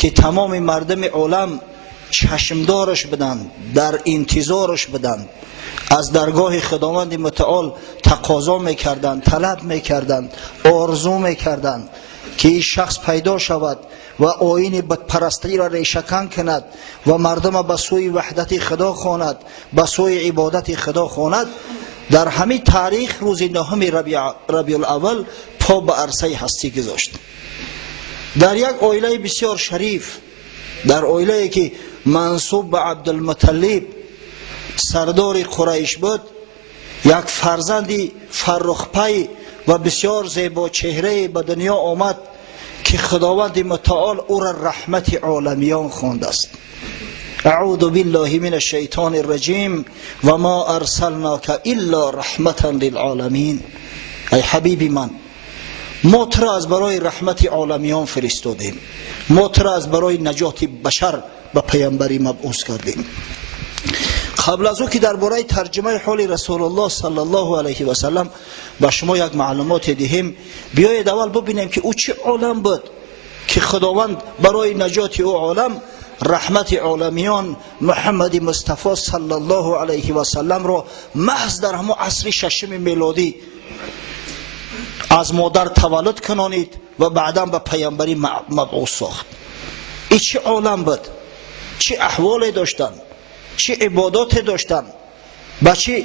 که تمام مردم عالم چشمدارش بدن، در انتظارش بدن، از درگاه خداوند متعال تقاضا میکردند، طلب میکردند، آرزو میکردند که این شخص پیدا شود و آیین بتپرستی را ریشه‌کن کند و مردم به سوی وحدت خدا خواند، به سوی عبادت خدا خواند. در همین تاریخ روز نهم ربیع الاول پا به عرصه هستی گذاشت. در یک عائله بسیار شریف، در عائله که منسوب به عبدالمطلب سردار قریش بود، یک فرزندی فرخ‌پی و بسیار زیبا چهره به دنیا آمد که خداوند متعال او را رحمت عالمیان خوانده است. اعوذ بالله من الشیطان الرجیم و ما ارسلناک الا رحمتا للعالمین. ای حبیبی من، ما تو را از برای رحمت عالمیان فرستادیم، ما تو را از برای نجات بشر به پیامبری مبعوث کردیم. قبل از او که درباره ترجمه حال رسول الله صلی الله علیه و سلم به شما یک معلومات دهیم، بیایید اول ببینیم که او چه عالم بود که خداوند برای نجات او عالم رحمت عالمیان محمد مصطفی صلی الله علیه و سلم را محض در همون عصر ششم میلادی از مادر تولد کنانید و بعدا به پیامبری مبعوث ساخت. این چه عالم بود، چه احوال داشتن، چه عبادات داشتن، با چه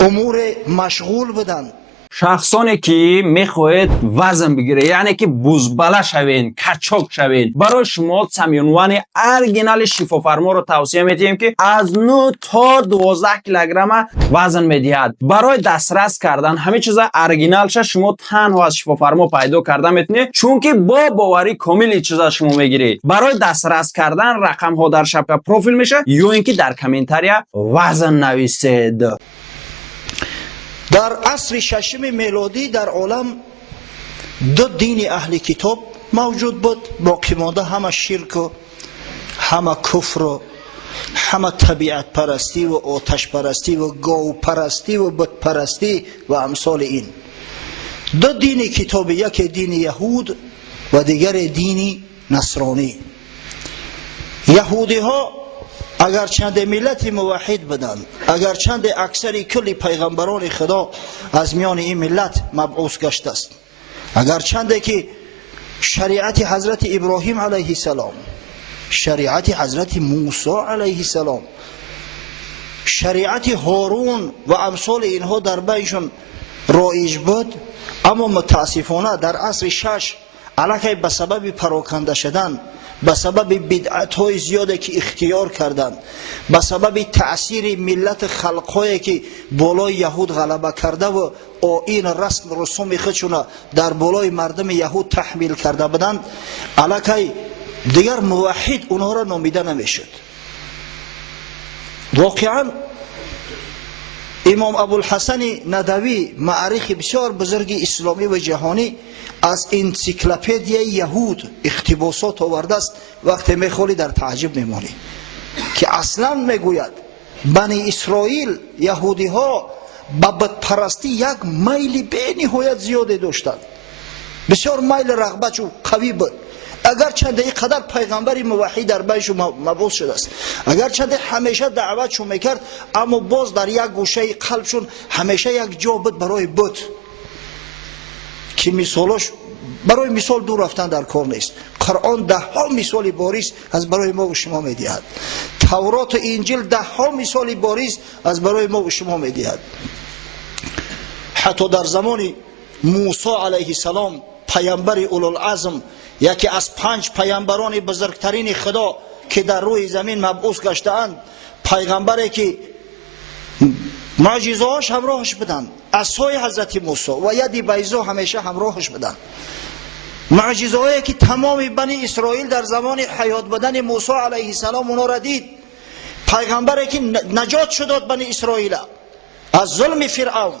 امور مشغول بودن. شخصانی که میخواهید وزن بگیره، یعنی که بزبله شوین، کچاک شوین، برای شما سمیونوان ارگینال شفافرما رو توصیه میدیم که از 9 تا 12 کیلوگرم وزن میدهد. برای دسترس کردن همه چیز ارگینالش شما تنها از شفافرما پیدا کرده میتونید، چون که با باوری کامل چیزا شما میگیرید. برای دسترس کردن رقم ها در شبکه پروفیل میشه یا اینکه در کامنتاریا وزن نویسید. در عصر ششم میلادی در عالم دو دین اهل کتاب موجود بود، باقی مانده همه شرک و همه کفر و همه طبیعت پرستی و آتش پرستی و گاو پرستی و بت پرستی و امثال این. دو دین کتاب، یک دین یهود و دیگر دین نصرانی. یهودی ها اگر چند ملت موحد بدن، اگر چند اکثر کل پیغمبران خدا از میان این ملت مبعوث گشته است، اگر چند که شریعت حضرت ابراهیم علیه السلام، شریعت حضرت موسی علیه السلام، شریعت هارون و امثال اینها در بینشون رایج بود، اما متاسفانه در عصر شش علاقه به سبب پراکنده شدن، به سبب بدعت های زیاده که اختیار کردند، به سبب تأثیر ملت خلقهایی که بالای یهود غلبه کرده و آیین رسم رسوم خودشون در بالای مردم یهود تحمیل کرده بودند، علاقه دیگر موحد اونها را نامیده نمیشد. واقعا امام ابوالحسن ندوی معرخ بسیار بزرگ اسلامی و جهانی از انسیکلوپدیای یهود اقتباسات آورده است. وقتی میخوری در تعجب میمانی که اصلا میگوید بنی اسرائیل یهودی ها به بتپرستی یک میل به نهایت زیاده داشتند، بسیار میل رغبت و قوی بود. اگر چند اینقدر پیغمبر موحد در بینشون مبعوث شده است، اگر چند همیشه دعوتشون میکرد، اما باز در یک گوشه قلبشون همیشه یک جا بود برای بت که مثالش برای مثال دور رفتن در کار نیست. قرآن ده ها مثال باریز از برای ما و شما میدهد، تورات و انجیل ده ها مثال باریز از برای ما و شما میدهد. حتی در زمان موسی علیه السلام پیامبر اولوالعزم، یکی از 5 پیامبران بزرگترین خدا که در روی زمین مبعوث گشته‌اند، پیغمبری که معجزه‌اش همراهش بدن، عصای حضرت موسی و ید بیضا همیشه همراهش بدن، معجزه‌ای که تمام بنی اسرائیل در زمان حیات بدن موسی علیه السلام اونا را دید. پیغمبری که نجات شد بنی اسرائیل از ظلم فرعون،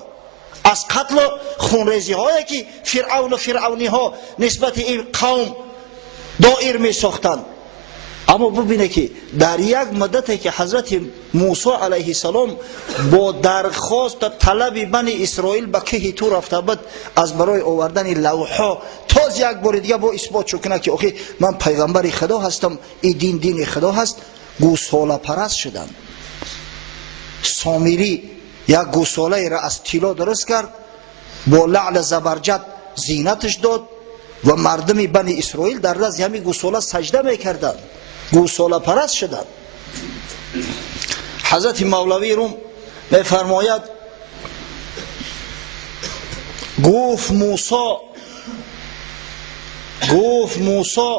از قتل و خونریزی هایی که فرعون و فرعونی ها نسبت این قوم دایر می ساختند. اما ببینه که در یک مدتی که حضرت موسی علیه السلام با درخواست طلب بنی اسرائیل به که تو رفته بود از برای آوردن لوحا، تاز یک بار دیگه با اثبات شو کنه که اوکی من پیغمبر خدا هستم، این دین دین خدا هست، گوساله پرست شدن. سامری یک گوساله را از طلا درست کرد، با لعل زبرجد زینتش داد و مردم بنی اسرائیل در رز همین گوساله سجده میکردند، گوساله پرست شدند. حضرت مولوی روم میفرماید گفت موسی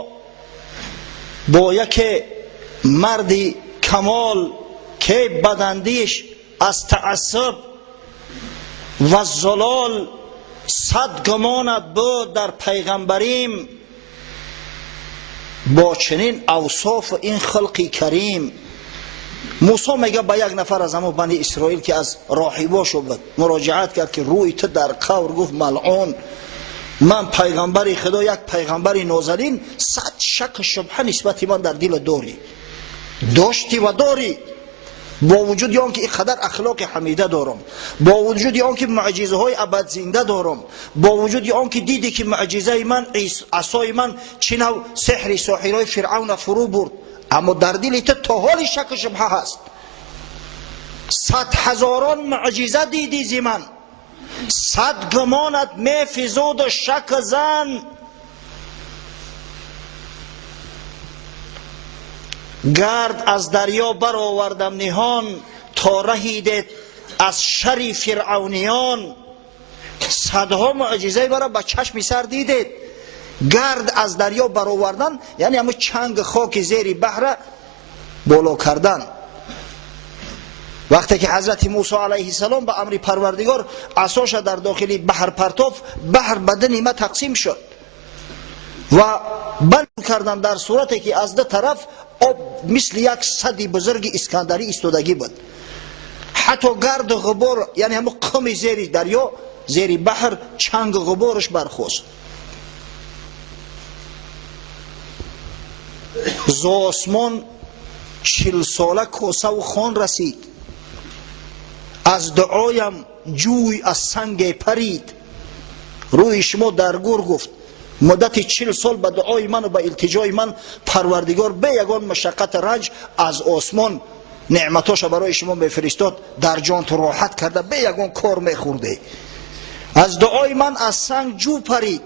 با یک مردی کمال که بدندیش از تعصب و زلال صد گمانت بود در پیغمبریم، با چنین اوصاف این خلقی کریم. موسی میگه با یک نفر از همون بنی اسرائیل که از راهباشو بود مراجعت کرد که روی تو در قبر، گفت ملعون، من پیغمبر خدا، یک پیغمبر نازنین، صد شک شبهه نسبت من در دل داشتی و داری، با وجود آن که اینقدر اخلاق حمیده دارم، با وجود آن که معجزه های ابد زنده دارم، با وجود آن که دیدی که معجزه من عصای من چه نوع سحر ساحرای فرعون فرو برد، اما در دل تا حال شک شبهه هست. 100,000 معجزه دیدی زی من، 100 گمانت میفزود و شک زن. گرد از دریا برآوردم نهان، تا رهیدت از شر فرعونیان. صدها معجزه برای به چشم سر دیدید. گرد از دریا برآوردن یعنی همون چنگ خاک زیر بحر بالا کردن. وقتی که حضرت موسی علیه السلام به امر پروردگار عصاش در داخل بحر پرتاف، بحر به نیمه تقسیم شد و بند کردن در صورتی که از دو طرف آب مثل یک سدی بزرگ اسکندری ایستادگی بود. حتی گرد و غبار یعنی همون قم زیر دریا، زیر بحر چنگ و غبارش برخواست. ز آسمان 40 ساله کوسه و خون رسید، از دعایم جوی از سنگ پرید. روی شما در گور گفت مدت 40 سال به دعای من و به التجای من پروردگار به یگان مشقت رنج از آسمان نعمتاش برای شما میفرستاد، در جان تو راحت کرده، به یگان کار میخورده. از دعای من از سنگ جو پرید.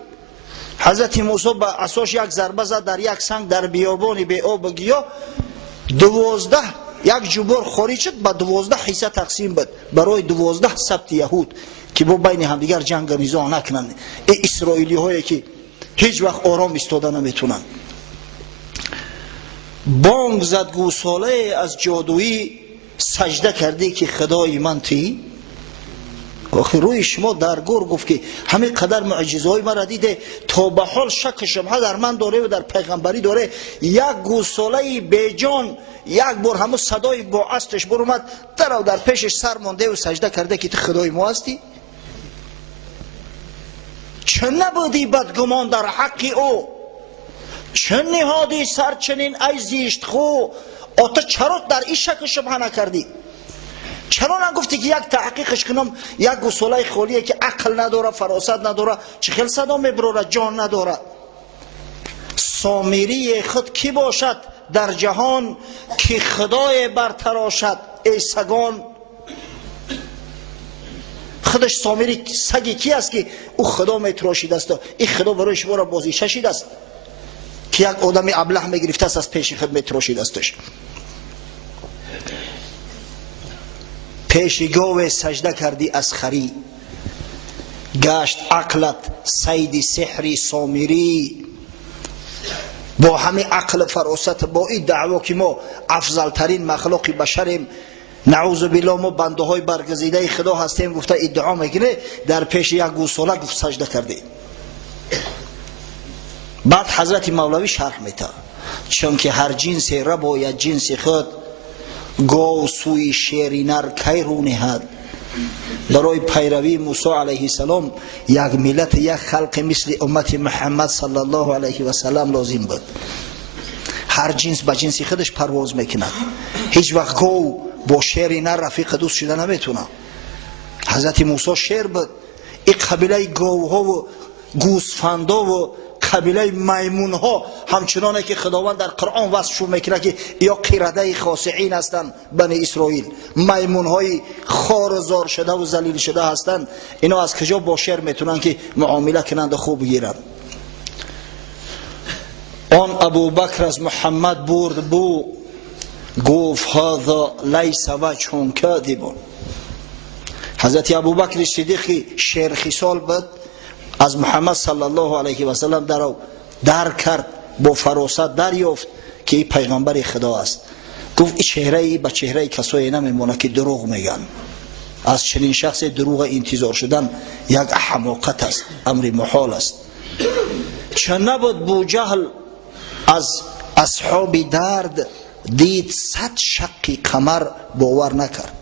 حضرت موسی به عصاش یک ضربه زد در یک سنگ در بیابان بی آب و گیاه، 12 یک جبر خارج شد، به 12 حصه تقسیم بود برای 12 سبط یهود که با بین همدیگر جنگ و نزاع نکنند. این اسرائیلی هایی که هیچ وقت آرام ایستاده نمیتونن. بانگ زد گوساله از جادویی، سجده کردی که خدای من تویی. آخه روی شما در گور گفت که همین قدر معجزه های مرا دیده، تا به حال شک شبهه در من داره و در پیغمبری داره. یک گوساله بیجان یک بار همون صدای با استش بر اومد در پیشش سر مانده و سجده کرده که تو خدای ما هستی. چه نبودی بدگمان در حق او، چه نهادی سر چنین ای زیشت خو. آتا چرا در این شک شبهه نکردی؟ چرا نگفتی که یک تحقیقش کنم، یک گوساله خالیه که عقل نداره، فراست نداره، چه خیل صدا میبره، جان نداره. سامری خود کی باشد در جهان، که خدای برتراشد ای سگان. خودش سامری سگی کی است که او خدا میتراشیده است؟ این خدا برای شما را بازی ششید است که یک آدم ابله میگرفته است از پیش خود میتراشیده استش. پیش گاو سجده کردی از خری، گشت عقلت صید سحری سامری. با همه عقل فراست، با این دعوا که ما افضل ترین مخلوق بشریم، نعوذ بالله ما بنده های برگزیده خدا هستیم، گفته ادعا میکنه در پیش یک گوساله گفت سجده کردی. بعد حضرت مولوی شرح میده چون که هر جنسی را باید جنس خود، گاو سوی شیر نر کی رو نهد. برای پیروی موسی علیه السلام یک ملت، یک خلق مثل امت محمد صلی الله علیه و سلم لازم بود. هر جنس به جنسی خودش پرواز میکند. هیچ وقت گاو با شیری نه رفیق دوست شده نمیتونه. حضرت موسی شیر بود. این قبیله گاوها و گوسفندا و قبیله میمون ها همچنانه که خداوند در قرآن وصفشون میکنه که یا قرده خاصعین هستند بنی اسرائیل، میمون های خارزار شده و ذلیل شده هستند. اینا از کجا با شیر میتونن که معامله کنند و خوب بگیرن؟ آن ابوبکر از محمد برد بو، گفت هذا لیس وجه کاذب. حضرت ابوبکر صدیق شیر خصال بود، از محمد صلی الله علیه و سلم در کرد، با فراست دریافت که این پیغمبر خدا است. گفت این چهره ای به چهره کسایی نمیمونه که دروغ میگن. از چنین شخص دروغ انتظار شدن یک حماقت است، امر محال است. چه نبود بوجهل از اصحاب درد دید 100 شقی قمر باور نکرد.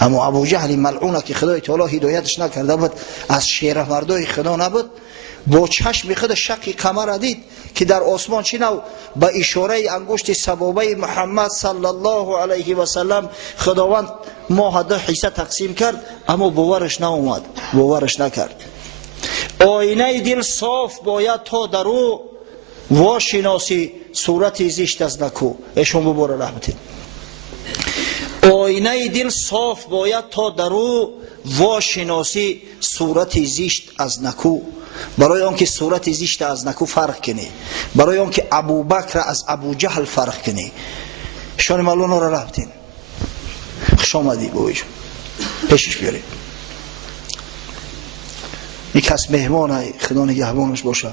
اما ابو جهل ملعونه که خدای تعالی هدایتش نکرده بود، از شیر مردای خدا نبود، با چشم خود شقی قمر دید که در آسمان چی نو با اشاره انگشت سبابه محمد صلی الله علیه و سلم خداوند ماه 2 حصه تقسیم کرد، اما باورش ناومد، باورش نکرد. آینه دل صاف باید تا در او واشناسی صورت زشت از نکو. ایشون بباره رحمتی. آینه دل صاف باید تا در او واشناسی صورت زشت از نکو. برای آنکه صورت زشت از نکو فرق کنی، برای آنکه ابوبکر از ابو جهل فرق کنی. شان مولانا را رفتین خوش آمدی بویش پیشش بیارید. یک کس مهمان های خدا نگهبانش باشه.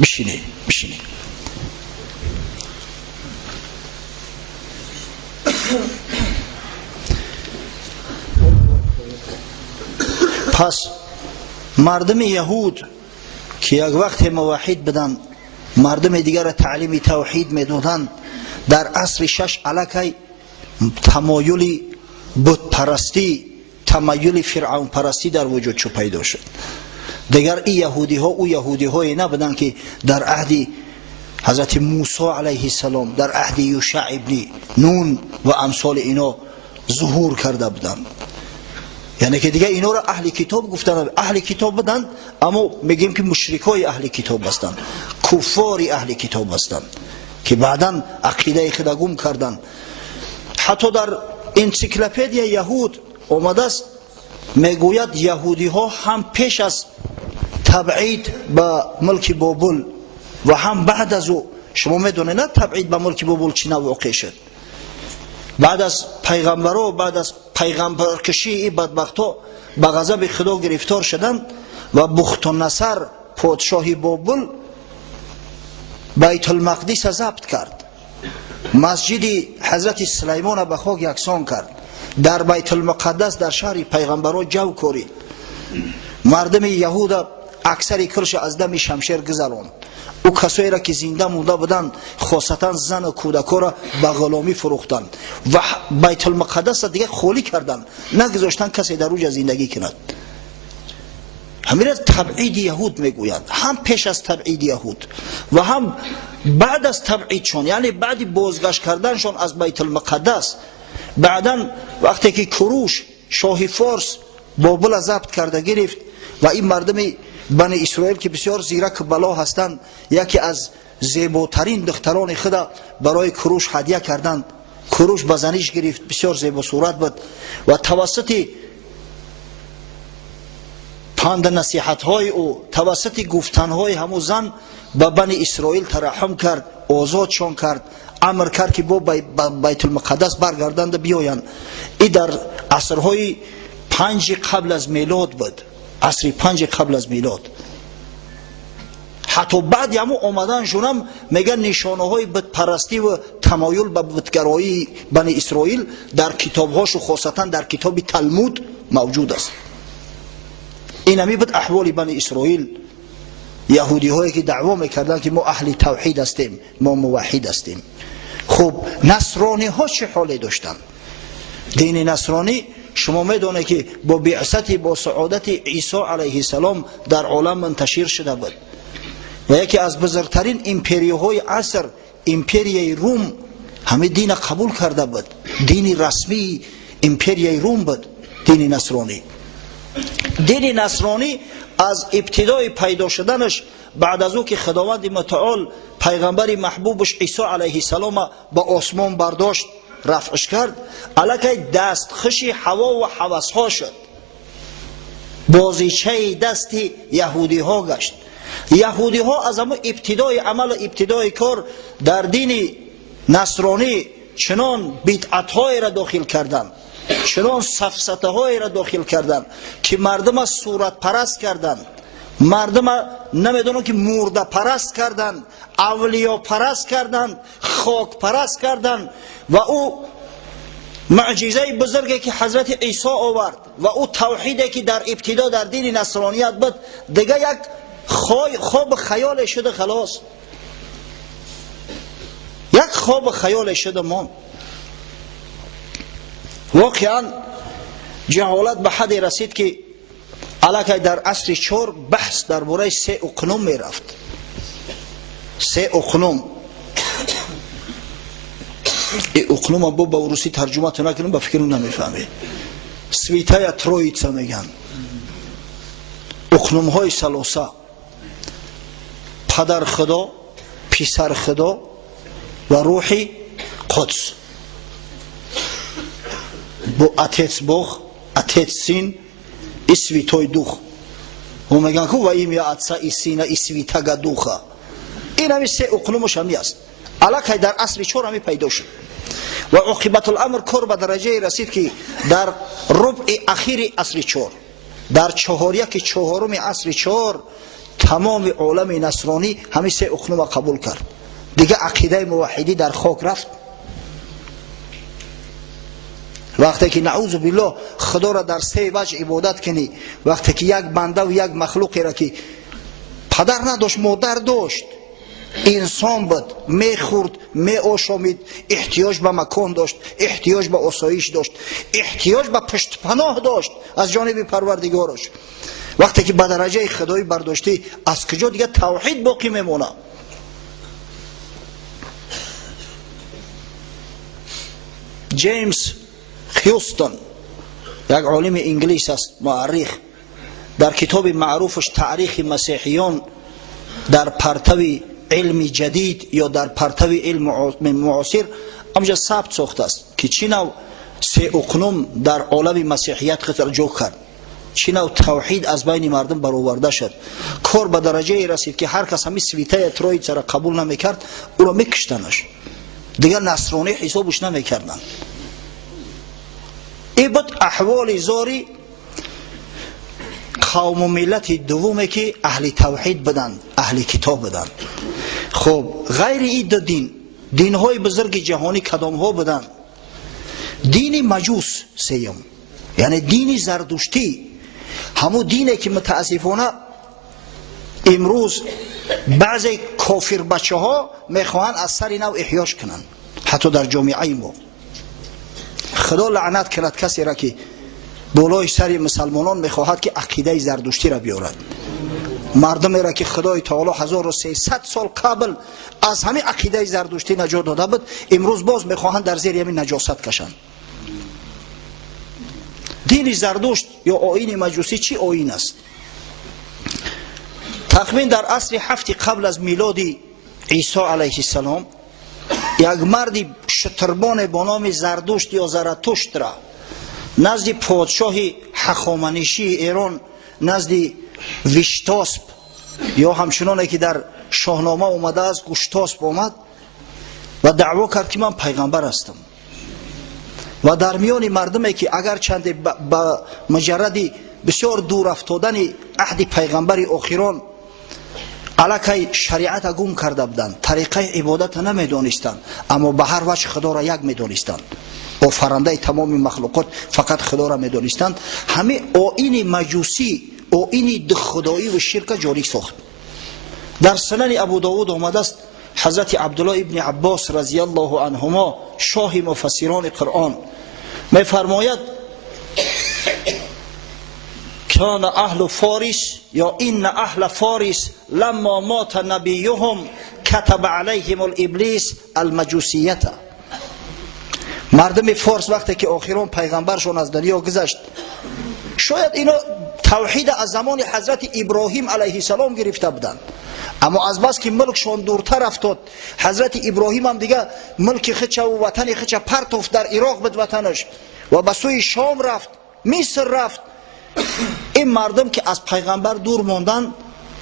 بشینی بشینی. پس مردم یهود که یک وقت موحد بدن، مردم دیگر را تعلیم توحید میدادند، در عصر 6 الکی تمایل بت پرستی، تمایل فرعون پرستی در وجود چو پیدا شد. دیگر این یهودی ها او یهودی هایی نبودند که در عهد حضرت موسی علیه السلام، در عهد یوشع ابن نون و امثال اینا ظهور کرده بودند. یعنی که دیگه اینا را اهل کتاب گفتن، اهل کتاب بودند، اما میگیم که مشرکای اهل کتاب هستند، کفار اهل کتاب هستند که بعداً عقیده خود گم کردند. حتی در انسیکلوپدیا یهود آمده است میگوید یهودی ها هم پیش از تبعید به ملک بابل و هم بعد از او، شما میدونید نه تبعید به ملک بابل چی واقع شد؟ بعد از پیغمبرها، بعد از پیغمبرکشی این بدبختا به غضب خدا گرفتار شدند و بختالنصر پادشاه بابل بیت المقدس ضبط کرد، مسجد حضرت سلیمان به خاک یکسان کرد، در بیت المقدس در شهر پیغمبرها جو کورید. مردم یهود اکثر کلش از دم شمشیر گذراند. او کسایی را که زنده مونده بودند، خاصتا زن و کودکان را به غلامی فروختند و بیت المقدس را دیگه خالی کردند، نگذاشتند کسی در اوج زندگی کند. همین تبعید یهود میگویند، هم پیش از تبعید یهود و هم بعد از تبعیدشون، یعنی بعد بازگشت کردنشون از بیت المقدس. بعداً وقتی که کوروش شاه فارس بابل را ضبط کرده گرفت و این مردم بنی اسرائیل که بسیار زیرک بلا هستند، یکی از زیباترین دختران خود برای کوروش هدیه کردند. کوروش بزنیش گرفت، بسیار زیبا صورت بود و توسط پند نصیحت های او، توسط گفتن های همو زن به بنی اسرائیل ترحم کرد، آزادشان کرد، امر کرد که با بیت المقدس برگردند بیایند. این در عصرهای 5 قبل از میلاد بود، عصر 5 قبل از میلاد. حتی بعد همو آمدنشون هم میگن نشانه های بت پرستی و تمایل به بتگرایی بنی اسرائیل در کتابهاش و خاصتا در کتاب تلمود موجود است. این همی بود احوال بنی اسرائیل، یهودی هایی که دعوا میکردن که ما اهل توحید هستیم، ما موحد هستیم. خب نصرانی ها چه حالی داشتن؟ دین نصرانی شما میدونه که با بعثت، با سعادت عیسی علیه السلام در عالم منتشر شده بود. و یکی از بزرگترین امپریوهای عصر امپریای روم همه دین قبول کرده بود. دین رسمی امپریای روم بود دین نصرانی. دین نصرانی از ابتدای پیدا شدنش بعد از او که خداوند متعال پیغمبر محبوبش عیسی علیه السلام با آسمان برداشت رفعش کرد، الکی دستخوش هوا و هوس ها شد، بازیچه دست یهودی ها گشت. یهودی ها از اما ابتدای عمل ابتدای کار در دین نصرانی چنان بدعت های را داخل کردند، چنان سفسطه های را داخل کردند که مردم صورت پرست کردند، مردم نمیدونم که مرده پرست کردند، اولیا پرست کردند، خاک پرست کردند. و او معجزه بزرگی که حضرت عیسی آورد و او توحیدی که در ابتدا در دین نصرانیت بود دیگه یک خواب خیال شده، خلاص یک خواب خیال شده. ما واقعا جهالت به حد رسید که الکی در عصر 4 بحث درباره 3 اقنوم می رفت. 3 اقنوم، این اقنوم با روسی ترجمه تو نکنم به فکر نمیفهمه. سویتای ترویتسا میگن، اقنوم های ثلاثه، پدر خدا، پسر خدا و روح قدس. بو اتیت بوخ، اتیت سین، اسویتای دوخ. و میگن که و ایم یا اتسا ایسینا اسویتاگا دوخا. این همی 3 اقنومش همی است. الکی در عصر 4 همی پیدا شد و عاقبت الامر کار به درجه رسید که در ربع اخیر عصر 4، در 4/4 عصر 4 تمام عالم نصرانی همین 3 اقنوم قبول کرد. دیگه عقیده موحدی در خاک رفت. وقتی که نعوذ بالله خدا را در 3 وجه عبادت کنی، وقتی که یک بنده و یک مخلوقی را که پدر نداشت مادر داشت، انسان بود، میخورد، میآشامید، احتیاج به مکان داشت، احتیاج به آسایش داشت، احتیاج به پشت پناه داشت از جانب پروردگارش، وقتی که به درجه خدایی برداشتی، از کجا دیگه توحید باقی میمونه؟ جیمز هیوستون یک عالم انگلیس است، مورخ، در کتاب معروفش تاریخ مسیحیان در پرتو علم جدید یا در پرتو علم معاصر امجا ثبت ساخته است که چی نوع 3 اقنوم در عالم مسیحیت خطر جو کرد، چی نوع توحید از بین مردم برآورده شد. کار به درجه رسید که هر کس همی سویته ترویتسا را قبول نمیکرد او را میکشتنش، دیگر نصرانی حسابش نمیکردن. این بود احوال زاری قوم و ملت دومی که اهل توحید بدن، اهل کتاب بدن. خب غیر این 2 دین های بزرگ جهانی کدام ها بدن؟ دین مجوس سیم، یعنی دین زردشتی، همون دینی که متاسفانه امروز بعضی کافر بچه ها میخواهند از سر نو احیاش کنن، حتی در جامعه ما. خدا لعنت کند کسی را که بالای سر مسلمانان میخواهد که عقیده زردشتی را بیارد. مردمی را که خدای تعالی 1300 سال قبل از همه عقیده زردشتی نجات داده بود، امروز باز میخواهند در زیر همین نجاست کشند. دین زردشت یا آیین مجوسی چی آیین است؟ تقریبا در عصر 7 قبل از میلاد عیسی علیه السلام یک مردی شتربان با نام زردشت یا زرتشت را نزد پادشاه هخامنشی ایران، نزد ویشتاسپ یا همچنانه که در شاهنامه اومده است گوشتاسپ اومد و دعوا کرد که من پیغمبر هستم. و در میان مردمی که اگر چند با مجرد بسیار دور افتادن عهد پیغمبر آخران الکی شریعت گم کرده بودند، طریقه عبادت نمیدانستند، اما به هر وجه خدا را یک میدانستند، آفرنده تمام مخلوقات فقط خدا را میدانستند. همه آیین مجوسی، آیین خدایی و شرک جاری ساخت. در سنن ابو داود آمده است حضرت عبدالله ابن عباس رضی الله عنهما شاه مفسران قرآن میفرماید کان اهل فارس یا این اهل فارس لما مات نبیهم کتب علیهم الابلیس المجوسیت. مردم فارس وقتی که آخران پیغمبرشون از دنیا گذشت، شاید اینا توحید از زمان حضرت ابراهیم علیه السلام گرفته بودند، اما از بس که ملکشون دورتر افتاد، حضرت ابراهیم هم دیگه ملک خچه و وطن خچه پرتوف در عراق بود وطنش و به سوی شام رفت، مصر رفت. این مردم که از پیغمبر دور ماندن،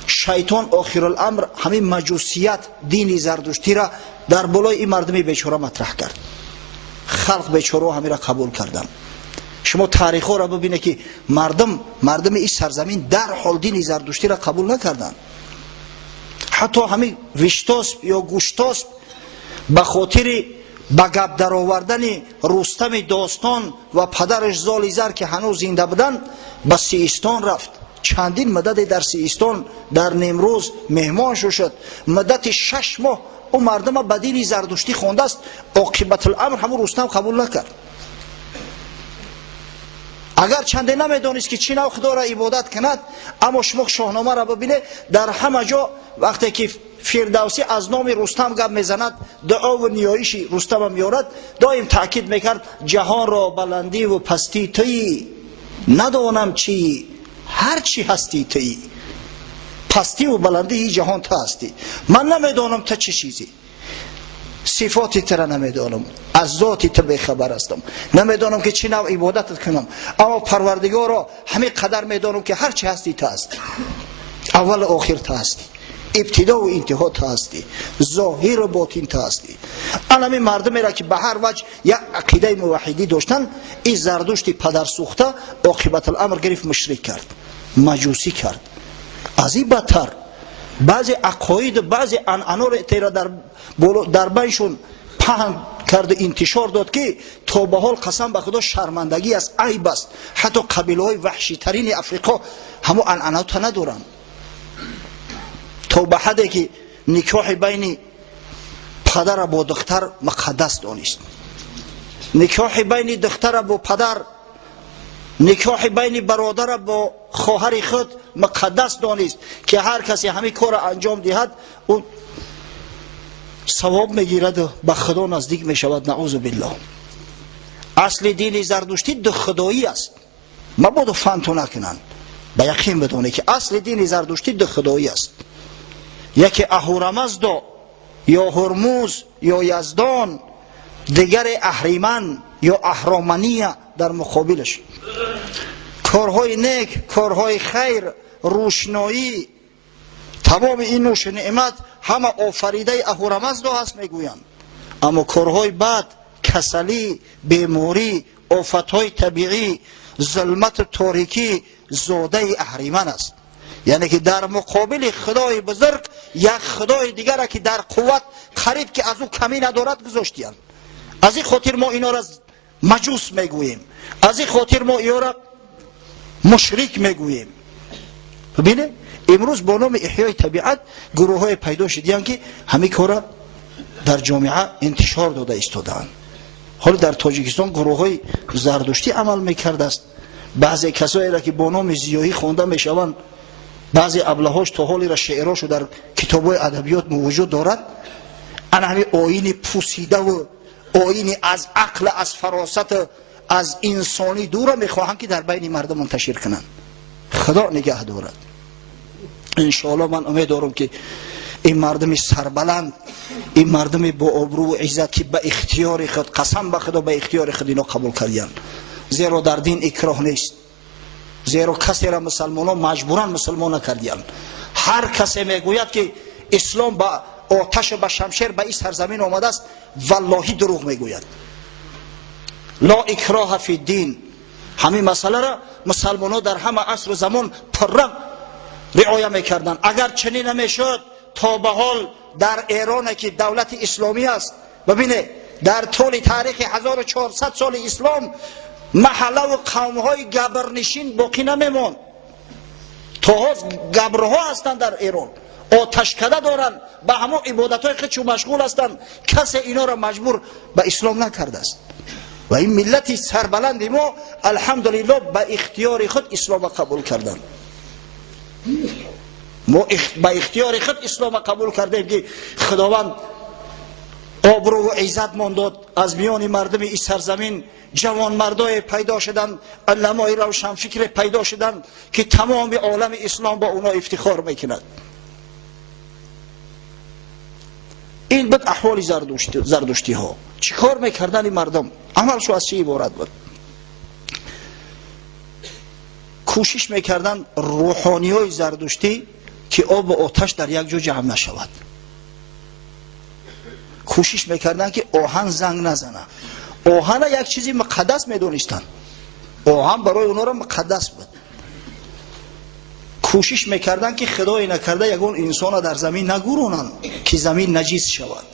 شیطان آخر الامر همین مجوسیت دین زردشتی را در بالای این مردم بیچاره مطرح کرد. خلق بیچاره همین را قبول کردن. شما تاریخ را ببینید که مردم این سرزمین در حال دین زردشتی را قبول نکردن. حتی همین ویشتاسپ یا گوشتاسپ به خاطر به گپ در آوردن رستم داستان و پدرش زالیزر که هنوز زنده بودن به سیستان رفت. چندین مدت در سیستان در نیمروز مهمانش شد. مدت 6 ماه او مردم به دین زردشتی خوانده است. عاقبت الامر همون رستم قبول نکرد. اگر چنده نمیدانست که چی نوع خدا را عبادت کند، اما شما شاهنامه را ببینه، در همه جا وقتی که فردوسی از نام رستم گپ میزند، دعا و نیایش رستم هم میارد، دائم تاکید میکرد جهان را بلندی و پستی تویی، ندانم چی، هر چی هستی تویی. پستی و بلندی این جهان تو هستی، من نمیدانم تو چه چیزی، صفاتی تر نمیدانم، از ذاتی تو بخبر هستم، نمیدانم که چی نوع عبادت کنم، اما پروردگار را همین قدر میدانم که هر چی هستی تو هستی، اول و آخر تو هستی، ابتدا و انتها تو هستی، ظاهر و باطن تو هستی. الان مردمی را که به هر وجه یک عقیده موحدی داشتن، این زردشتی پدر سوخته عاقبت الامر گرفت مشرک کرد، مجوسی کرد. از این بدتر بعضی عقاید، بعضی عنعنات را در بینشون پهن کرد، انتشار داد که تا به حال قسم به خدا شرمندگی است، عیب است. حتی قبیله های وحشی ترین افریقا همو عنعنات ندارن. تا به حدی که نکاح بین پدر با دختر مقدس دانست، نکاح بین دختر با پدر، نکاح بین برادر با خواهر خود مقدس دانست که هر کسی همین کار انجام دهد او ثواب میگیرد و به خدا نزدیک میشود. نعوذ بالله. اصل دین زردشتی دو خدایی است. مبادا فهمتو نکنن، به یقین بدونه که اصل دین زردشتی دو خدایی است. یکی اهورامزدا یا هرموز یا یزدان، دیگر اهریمن یا اهرامنیه در مقابلش. کارهای نیک، کارهای خیر، روشنایی، تمام این نوش نعمت همه آفریده اهورامزدا هست میگویند. اما کارهای بد، کسلی، بیماری، آفتهای طبیعی، ظلمت تاریکی زاده اهریمن است. یعنی که در مقابل خدای بزرگ یک خدای دیگر که در قوت قریب که از او کمی ندارد گذاشتیان. از این خاطر ما اینا را مجوس میگوییم، از این خاطر ما اینا را مشرک میگوییم. ببینه امروز با نام احیای طبیعت گروه های پیدا شدیان که همین کارا در جامعه انتشار داده ایستادند. حالا در تاجیکستان گروه های زردشتی عمل میکرده است. بعضی کسایی را که با نام زیایی خوانده میشوند، بعضی ابلهاش تا حالی را شعراشو در کتاب‌های ادبیات موجود دارد. انا همین آیین پوسیده و آیین از عقل، از فراست، از انسانی دور میخواهند که در بین مردم منتشر کنند. خدا نگه دارد. انشاءالله من امید دارم که این مردم سربلند، این مردم با آبرو و عزت که به اختیار خود، قسم به خدا به اختیار خود اینا قبول کردن، زیرا در دین اکراه نیست، زیرا کسی را مسلمانان مجبورن مسلمان نکردن. هر کسی میگوید که اسلام با آتش و با شمشیر به این سرزمین آمده است، والله دروغ میگوید. لا اکراه فی الدین. همین مسئله را مسلمانان در همه عصر و زمان پررنگ رعایت میکردن. اگر چنین نمیشد، تا به حال در ایران که دولت اسلامی است، ببینه در طول تاریخ 1400 سال اسلام محله و قومهای گبرنشین باقی نمیموند. تا گبرها هستند در ایران، آتشکده دارند، به همه عبادتهای خودشون مشغول هستند. کسی اینا را مجبور به اسلام نکرده است. و این ملت سربلند ما الحمدلله به اختیار خود اسلام قبول کردن. ما با اختیار خود اسلام قبول کردیم که خداوند آبرو و عزت مان داد. از میان مردم این سرزمین جوان مردای پیدا شدن، علمای روشنفکر پیدا شدن که تمام عالم اسلام با اونا افتخار میکند. این بود احوال زردشتی ها. چیکار میکردن این مردم؟ عملشو از چی عبارت بود؟ کوشش میکردن روحانی های زردشتی که آب و آتش در یک جا جمع نشود. کوشش میکردن که آهن زنگ نزنه. آهن یک چیزی مقدس میدونستن. آهن برای اونا را مقدس بود. کوشش میکردن که خدای نکرده یگون انسان در زمین نگورونن که زمین نجیس شود.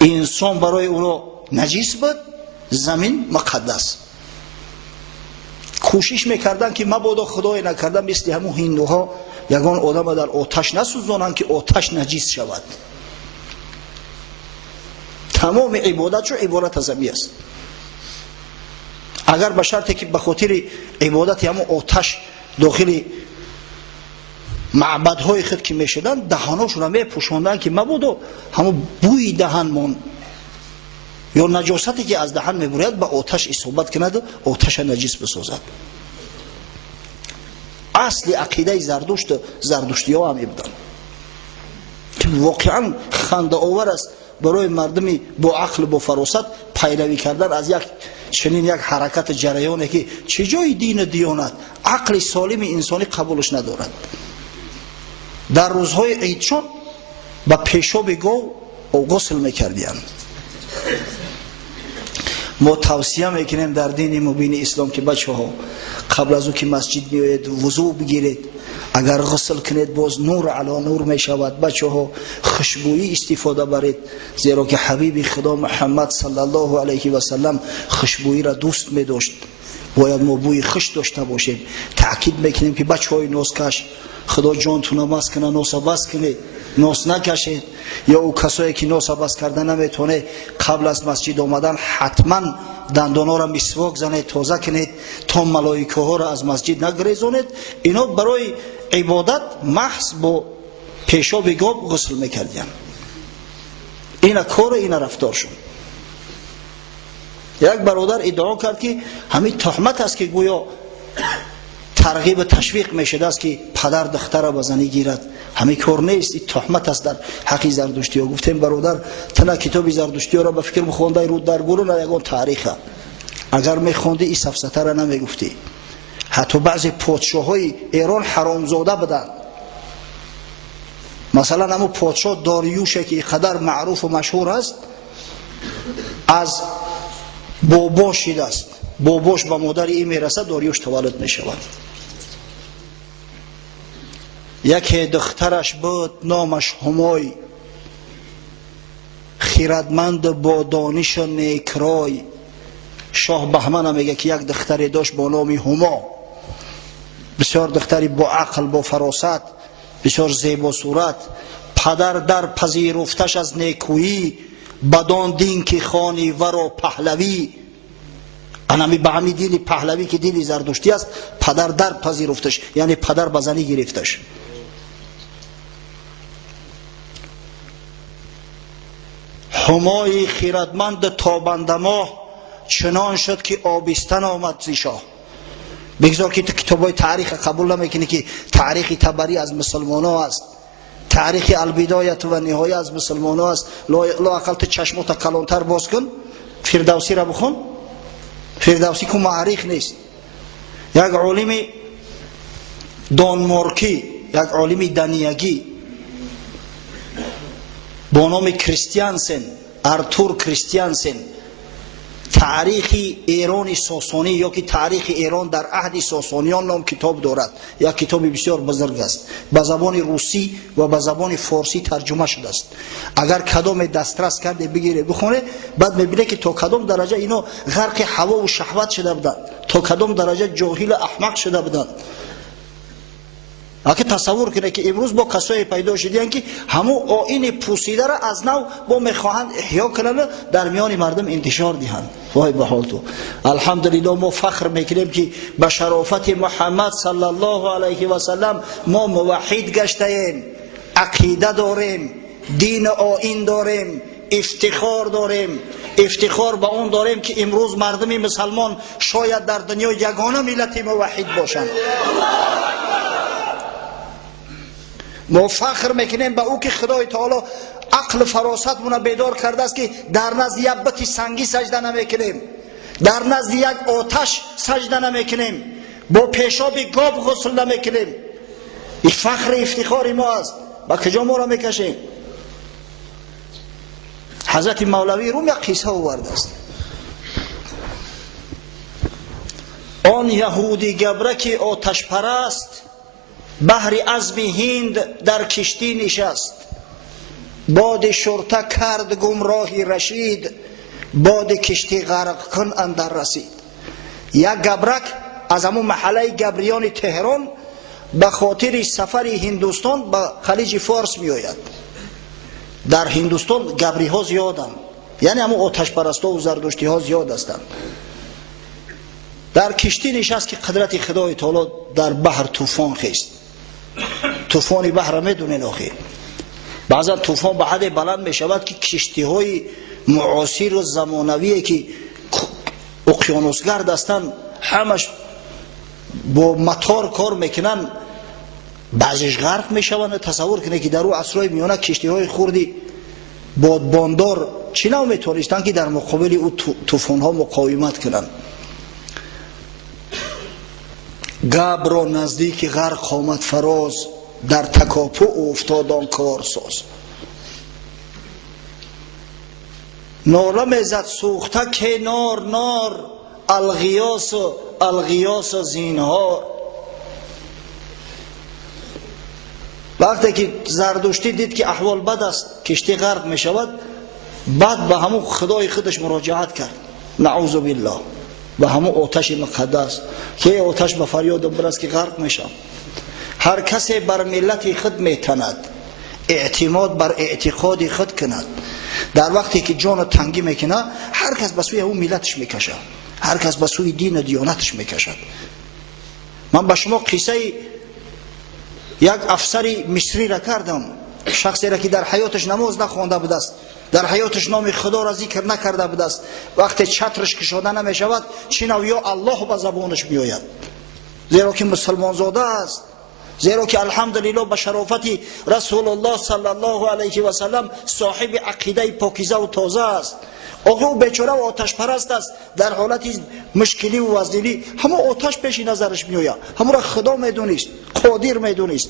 انسان برای اونا نجیس بود، زمین مقدس. کوشش میکردن که مبادا خدای نکرده مثل همون هندوها یگان آدم در آتش نسوزانند که آتش نجیس شود. تمام عبادت چو عبادت از همی است. اگر به شرطی که به خاطر عبادت همون آتش داخل معبدهای خود که میشدن دهاناشون را میپوشاندن که مبادا همون بوی دهن مون یا نجاستی که از دهن میبرید به آتش اصابت کند و آتش نجیس بسازد. اصل عقیده زردشتی ها هم بودن که واقعا خنده آور است برای مردمی با عقل با فراست پیروی کردن از یک چنین یک حرکت جریانی که چه جای دین دیانت عقل سالم انسانی قبولش ندارد. در روزهای عیدشان با پیشاب گاو و غسل میکردند. ما توصیه میکنیم در دین مبین اسلام که بچه ها قبل از او که مسجد میاید وضو بگیرید. اگر غسل کنید باز نور علی نور می شود. بچه ها خوشبویی استفاده برید، زیرا که حبیب خدا محمد صلی الله علیه و سلم خوشبویی را دوست می داشت. باید ما بوی خوش داشته باشیم. تاکید میکنیم که بچه های نوزکش خدا جانتون مست کنه، نوس بس کنید، نوس نکشید. یا او کسایی که نوس بس کردن نمیتونه قبل از مسجد آمدن حتما دندانا را مسواک زنید، تازه کنید تا ملائکه ها را از مسجد نگریزونید. اینا برای عبادت محض با پیشاب گاو غسل میکردن. اینا کار اینا رفتارشون. یک برادر ادعا کرد که همین تهمت است که گویا ترغیب تشویق میشده است که پدر دختر را بزنی گیرد. همین کار نیست، این تهمت است در حق زردشتی ها. گفتیم برادر تنها کتاب زردشتی ها را به فکر بخونده رود در گروه یگان تاریخ. اگر میخوندی این سفسطه را نمیگفتی. حتی بعضی پادشاه های ایران حرامزاده بودند. مثلا همون پادشاه داریوش که قدر معروف و مشهور است از باباش شده است. باباش به مادر این میرسد داریوش تولد میشود. یکی دخترش بود نامش همای، خیرتمند با دانش و نیکرای. شاه بهمن میگه که یک دختری داشت با نام هما، بسیار دختری با عقل با فراست، بسیار زیبا صورت. پدر در پذیرفتش از نیکویی، بدان دین که خانی ورا پهلوی. انمی به همین دین پهلوی که دین زردشتی است پدر در پذیرفتش، یعنی پدر بزنی گرفتش. همای خیرتمند تابنده ماه، چنان شد که آبستن آمد زی شاه. بگذار که کتابای تاریخ قبول نمیکنی که تاریخ تبری از مسلمان ها است، تاریخ البدایت و نهایه از مسلمان ها است. لااقل تو چشمات کلانتر باز کن، فردوسی را بخون. فردوسی که معریخ نیست. یک عالم دانمارکی، یک عالم دنیاگی با نام کریستیانسن، ارتور کریستیانسن، تاریخ ایران ساسانی یا که تاریخ ایران در عهد ساسانیان نام کتاب دارد. یک کتاب بسیار بزرگ است، به زبان روسی و به زبان فارسی ترجمه شده است. اگر کدام دسترس کرده بگیره بخونه، بعد میبینه که تا کدام درجه اینا غرق هوا و شهوت شده بودند، تا کدام درجه جاهل احمق شده بودند. اگه تصور کنه که امروز با کسایی پیدا شدن که همو آیین پوسیده را از نو با میخواهند احیا کنند در میان مردم انتشار دهند. وای به حال تو. الحمدلله ما فخر میکنیم که به شرافت محمد صلی الله علیه و سلم ما موحد گشته ایم، عقیده داریم، دین آیین داریم، افتخار داریم. افتخار به اون داریم که امروز مردم مسلمان شاید در دنیا یگانه ملت موحد باشند. ما فخر میکنیم به او که خدای تعالی عقل فراست مون بیدار کرده است که در نزد یک بت سنگی سجده نمیکنیم، در نزد یک آتش سجده نمیکنیم، با پیشاب گاو غسل نمیکنیم. این فخر افتخار ما است. با کجا ما را میکشیم؟ حضرت مولوی روم یک قصه آورده است. آن یهودی گبرک آتش پرست بحر عذب هند در کشتی نشست، باد شرطه کرد گمراهی رشید، باد کشتی غرق کن اندر رسید. یک گبرک از همون محله گبریان تهران به خاطر سفر هندوستان به خلیج فارس می آید. در هندوستان گبری ها زیادند، یعنی همون آتش پرستا و زردشتی ها زیاد هستند. در کشتی نشست که قدرت خدای تعالی در بحر طوفان خیست. طوفان بحر میدونین آخه بعضا طوفان به حد بلند می شود که کشتی های معاصر و زمانویی که اقیانوسگرد هستند همش با موتور کار میکنن، بعضیش غرق میشوند. تصور کنه که در او عصرهای میانه کشتی های خوردی بادباندار چی نو میتونستن که در مقابل او طوفان ها مقاومت کنن. گبر را نزدیک غرق آمد فراز، در تکاپو افتاد آن کارساز. ناله میزد سوخته که نار نار، الغیاس زینهار. وقتی که زردشتی دید که احوال بد است، کشتی غرق می شود، بعد به همون خدای خودش مراجعت کرد، نعوذ بالله، به همون آتش مقدس که آتش به فریادم برست که غرق می شم. هر کسی بر ملت خود می تند، اعتماد بر اعتقاد خود کند. در وقتی که جان تنگی میکنه هر کس به سوی اون ملتش میکشه، هر کس به سوی دین و دیانتش میکشد. من به شما قصه یک افسری مصری را کردم، شخصی را که در حیاتش نماز نخوانده بوده است، در حیاتش نام خدا را ذکر نکرده بوده است، وقتی چترش کشاده نمی شود چینو یا الله به زبانش بیاید، زیرا که مسلمان زاده است، زیرا که الحمدلله به شرافت رسول الله صلی الله علیه و سلم صاحب عقیده پاکیزه و تازه است. آقا بیچاره و آتش پرست است، در حالت مشکلی و وزنی همه آتش پیش نظرش میآید، همه را خدا میدونست، قادر میدونست.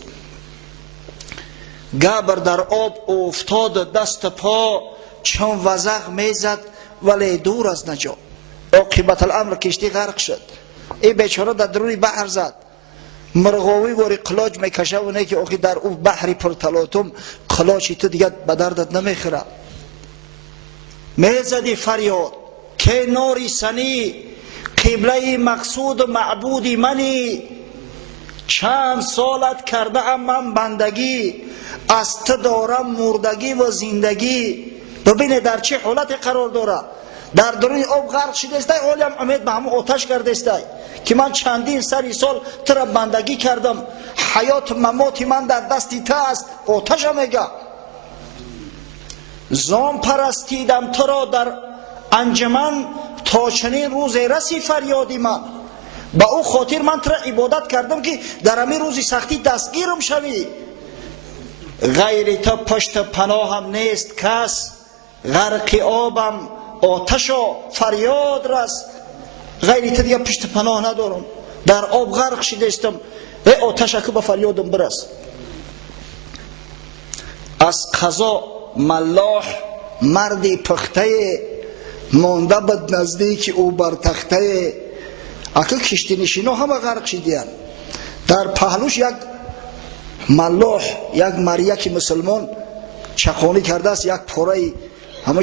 گبر در آب افتاد دست پا، چون وزغ میزد ولی دور از نجا. عاقبت الامر کشتی غرق شد. این بیچاره در درون بحر زد، مرغاوی واری قلاج میکشه و نه که آخی در اون بحری پر تلاطم قلاجی تو دیگه به دردت نمیخوره. میزدی فریاد که ناری سنی، قبله مقصود و معبود منی. چند سالت کرده ام من بندگی، از تو دارم مردگی و زندگی. ببینه در چه حالت قرار داره، در درون آب غرق شده است، حالی هم امید به همون آتش کرده است که من چندین سال تو را بندگی کردم، حیات ممات من در دستی تو است. آتش هم میگه زان پرستیدم تو را در انجمن، تا چنین روز رسی فریادی من. با او خاطر من تو را عبادت کردم که در همین روزی سختی دستگیرم شوی. غیر تو پشت پناهم نیست کس، غرق آبم آتش و فریاد رس. غیر تو دیگه پشت پناه ندارم، در آب غرق شده استم، ای آتش که به فریادم برس. از قضا ملاح مردی پخته، مانده بد نزدیک او بر تخته. اکل کشتی نشینا همه غرق شدیان، در پهلوش یک ملاح، یک مریک مسلمان چقانی کرده است، یک پاره همه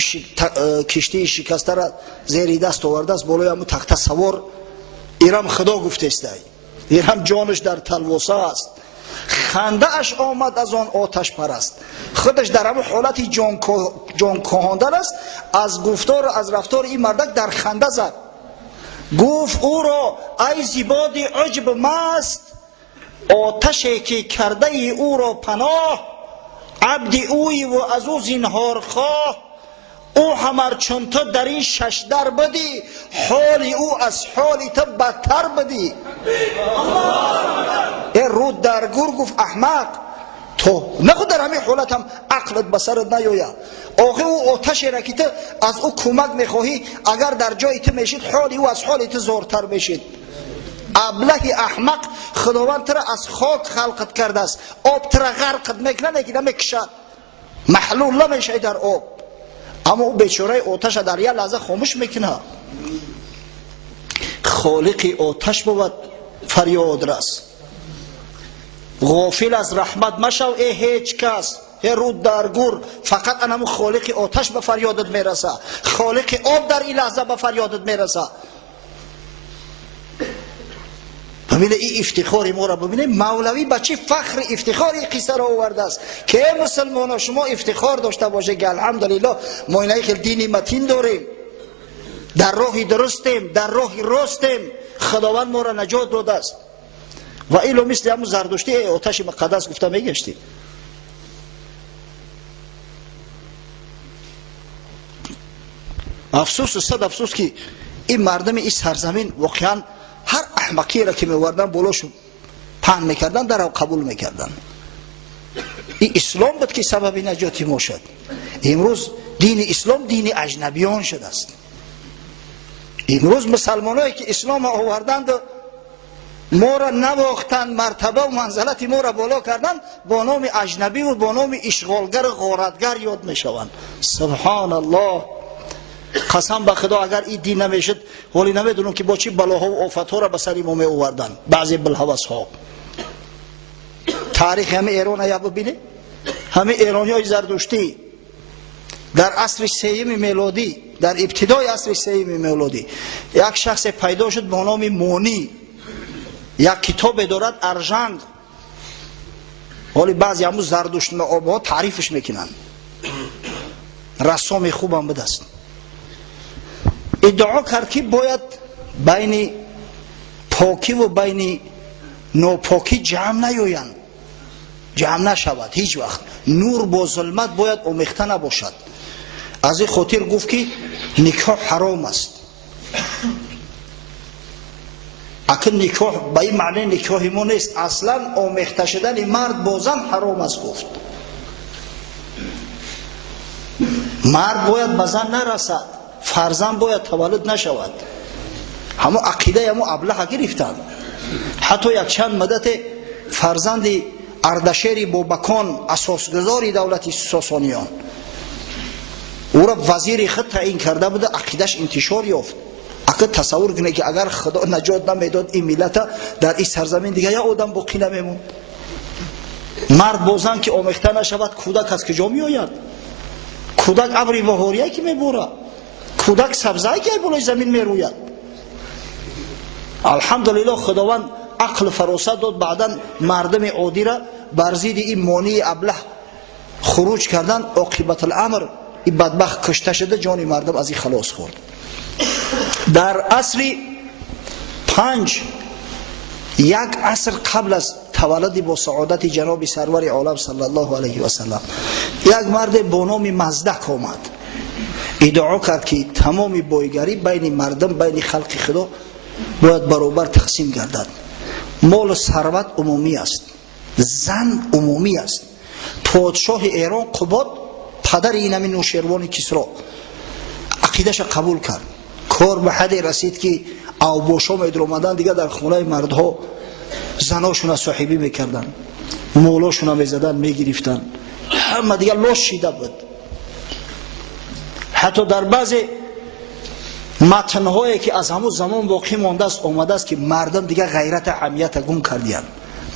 کشتی شکسته را زیر دست آورده است، بالای همه تخته سوار. ایرم خدا گفته است، ایرم جانش در تلواسه است. خنده اش آمد از آن آتش پرست. خودش در همون حالت جان کهاندن است. از گفتار و از رفتار این مردک در خنده زد. گفت او را ای زیباد عجب مست، آتشی که کرده ای او را پناه، عبد اوی و از او زینهار خواه، او همر چون تو در این شش در بدی، حالی او از حالی تو بدتر بدی. این رود درگور گفت احمق، تو نخود در همین حالت هم عقلت بسرت نیاید. آخه او آتشی را که تو از او کمک میخواهی اگر در جای تو میشید، حالی او از حالی تو زورتر میشید. ابله احمق، خداوند تو را از خاک خلقت کرده است، آب تو را غرقت میکنه نمیکشد، محلول نمیشه در آب. اما او بیچاره آتش در یک لحظه خاموش میکنه. خالق آتش بود فریاد رس، غافل از رحمت مشو ای هیچ کس. ای رود درگور، فقط انمو خالق آتش به فریادت میرسه، خالق آب در این لحظه به فریادت میرسه. ببینه این افتخاری ما را ببینه. مولوی بچه فخر افتخار این قصه را آورده است که ای مسلمان شما افتخار داشته باشه که الحمدلله ما اینایی خیلی دینی متین داریم، در راهی درستیم، در راهی راستیم، خداوند ما را نجات داده است. و ایلو مثل همون زردشتی آتش مقدس گفته میگشتیم. افسوس صد افسوس که این مردم این سرزمین واقعا هر احمقی را که میوردن بلاشون پهن میکردن در او قبول میکردن. این اسلام بود که سبب نجاتی ما شد. امروز دین اسلام دین اجنبیان شده است. امروز مسلمانایی که اسلام آوردند ما را نواختند، مرتبه و منزلت ما را بالا کردند، با نام اجنبی و با نام اشغالگر غارتگر یاد میشوند. سبحان الله. قسم به خدا اگر این دین نمیشد ولی نمیدونم که با چی بلاها و آفتها را به سر ما می آوردن بعضی بلحوث ها. تاریخ همه ایران یا ببینه، همه ایرانی های زردشتی در عصر سوم میلادی، در ابتدای عصر سوم میلادی یک شخص پیدا شد با نام مونی، یک کتاب دارد ارژنگ، ولی بعضی همون زردشت ها تعریفش میکنن، رسام خوب هم بدست. ادعا کرد که باید بین پاکی و بین ناپاکی جمع نیایند، جمع نشود هیچ وقت. نور با ظلمت باید آمیخته نباشد. از این خاطر گفت که نکاح حرام است. اگر نکاح به این معنی نکاح ما نیست، اصلا آمیخته شدن مرد با زن حرام است. گفت مرد باید به زن نرسد، فرزند باید تولد نشود. همو عقیده همو ابله گرفتند. حتی یک چند مدت فرزند اردشیر بابکان اساسگذاری دولت ساسانیان او را وزیر خود تعیین کرده بوده، عقیدش انتشار یافت. اگر تصور کنه که اگر خدا نجات نمیداد این ملت در این سرزمین دیگه یا آدم باقی نمیموند. مرد با زن که آمیخته نشود کودک از کجا می آید؟ کودک ابری بهاریه که میبوره، کودک سبزه که بالای زمین می روید. الحمدلله خداوند عقل فراست داد، بعدا مردم عادی را بر ضد این مانی ابله خروج کردن. عاقبت الامر این بدبخت کشته شده، جان مردم از این خلاص خورد. در عصر 5 یک عصر قبل از تولد با سعادت جناب سرور عالم صلی الله علیه و سلم، یک مرد با نام مزدک آمد، ادعا کرد که تمام بایگری بین مردم، بین خلق خدا باید برابر تقسیم گردد. مال و ثروت عمومی است، زن عمومی است. پادشاه ایران قباد پدر این همین نوشیروان کسرا عقیدش قبول کرد. کار به حدی رسید که اوباشا می درآمدن دیگه در خونه مردها زناشون صاحبی میکردن، مولاشون میزدن میگرفتن، همه دیگه لاش شیده بود. حتی در بعض متنهایی که از همون زمان باقی مانده است آمده است که مردم دیگه غیرت حمیت گم کردیان.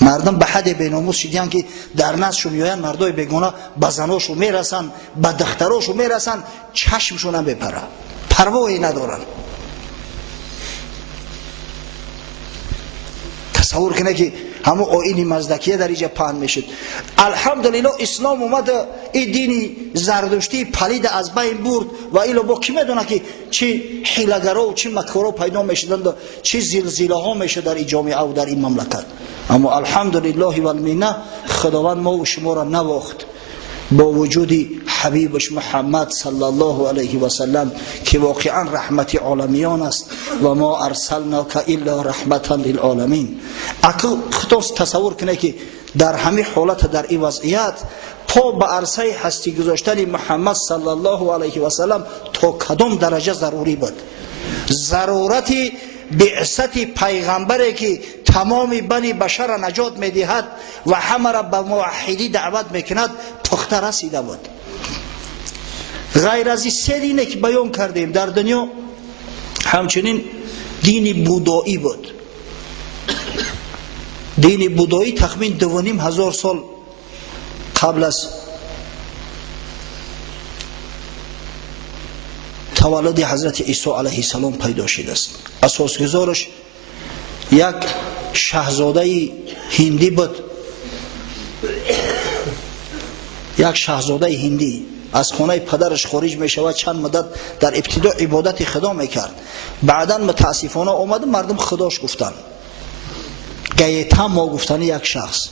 مردم به حد بیناموس شدیان که در نزدشون میآیند مردای بیگانه به زناشون میرسن، به دختراشون میرسن، چشمشون هم بپره، پروایی ندارن. تصور کنه که همون آیین مزدکیه در اینجا پهن میشد. الحمدلله اسلام اومد این دین زردشتی پلید از بین برد و ایلو با کی میدونه که چه حیله‌گرا و چه مکرها پیدا میشدند، چه زلزله ها میشد در این جامعه و در این مملکت. اما الحمدلله و المنه خداوند ما و شما را نواخت با وجود حبیبش محمد صلی الله علیه و سلم که واقعا رحمت عالمیان است و ما ارسلناک الا رحمتا للعالمین. اکل خطوس تصور کنه که در همه حالت در این وضعیت پا به عرصه هستی گذاشتن محمد صلی الله علیه و سلم تا کدام درجه ضروری بود. ضرورت بعثت پیغمبری که تمام بنی بشر را نجات میدهد و همه را به موحدی دعوت میکند پخته رسیده بود. غیر از این سه دینه که بیان کردیم در دنیا همچنین دین بودایی بود. دین بودایی تخمین 2500 سال قبل از تولد حضرت عیسی علیه السلام پیدا شده است. اساسگزارش یک شاهزاده هندی بود. یک شاهزاده هندی از خانه پدرش خارج می شود، چند مدت در ابتدا عبادت خدا میکرد، بعدا متاسفانه آمد مردم خداش گفتن، گیتما گفتن یک شخص.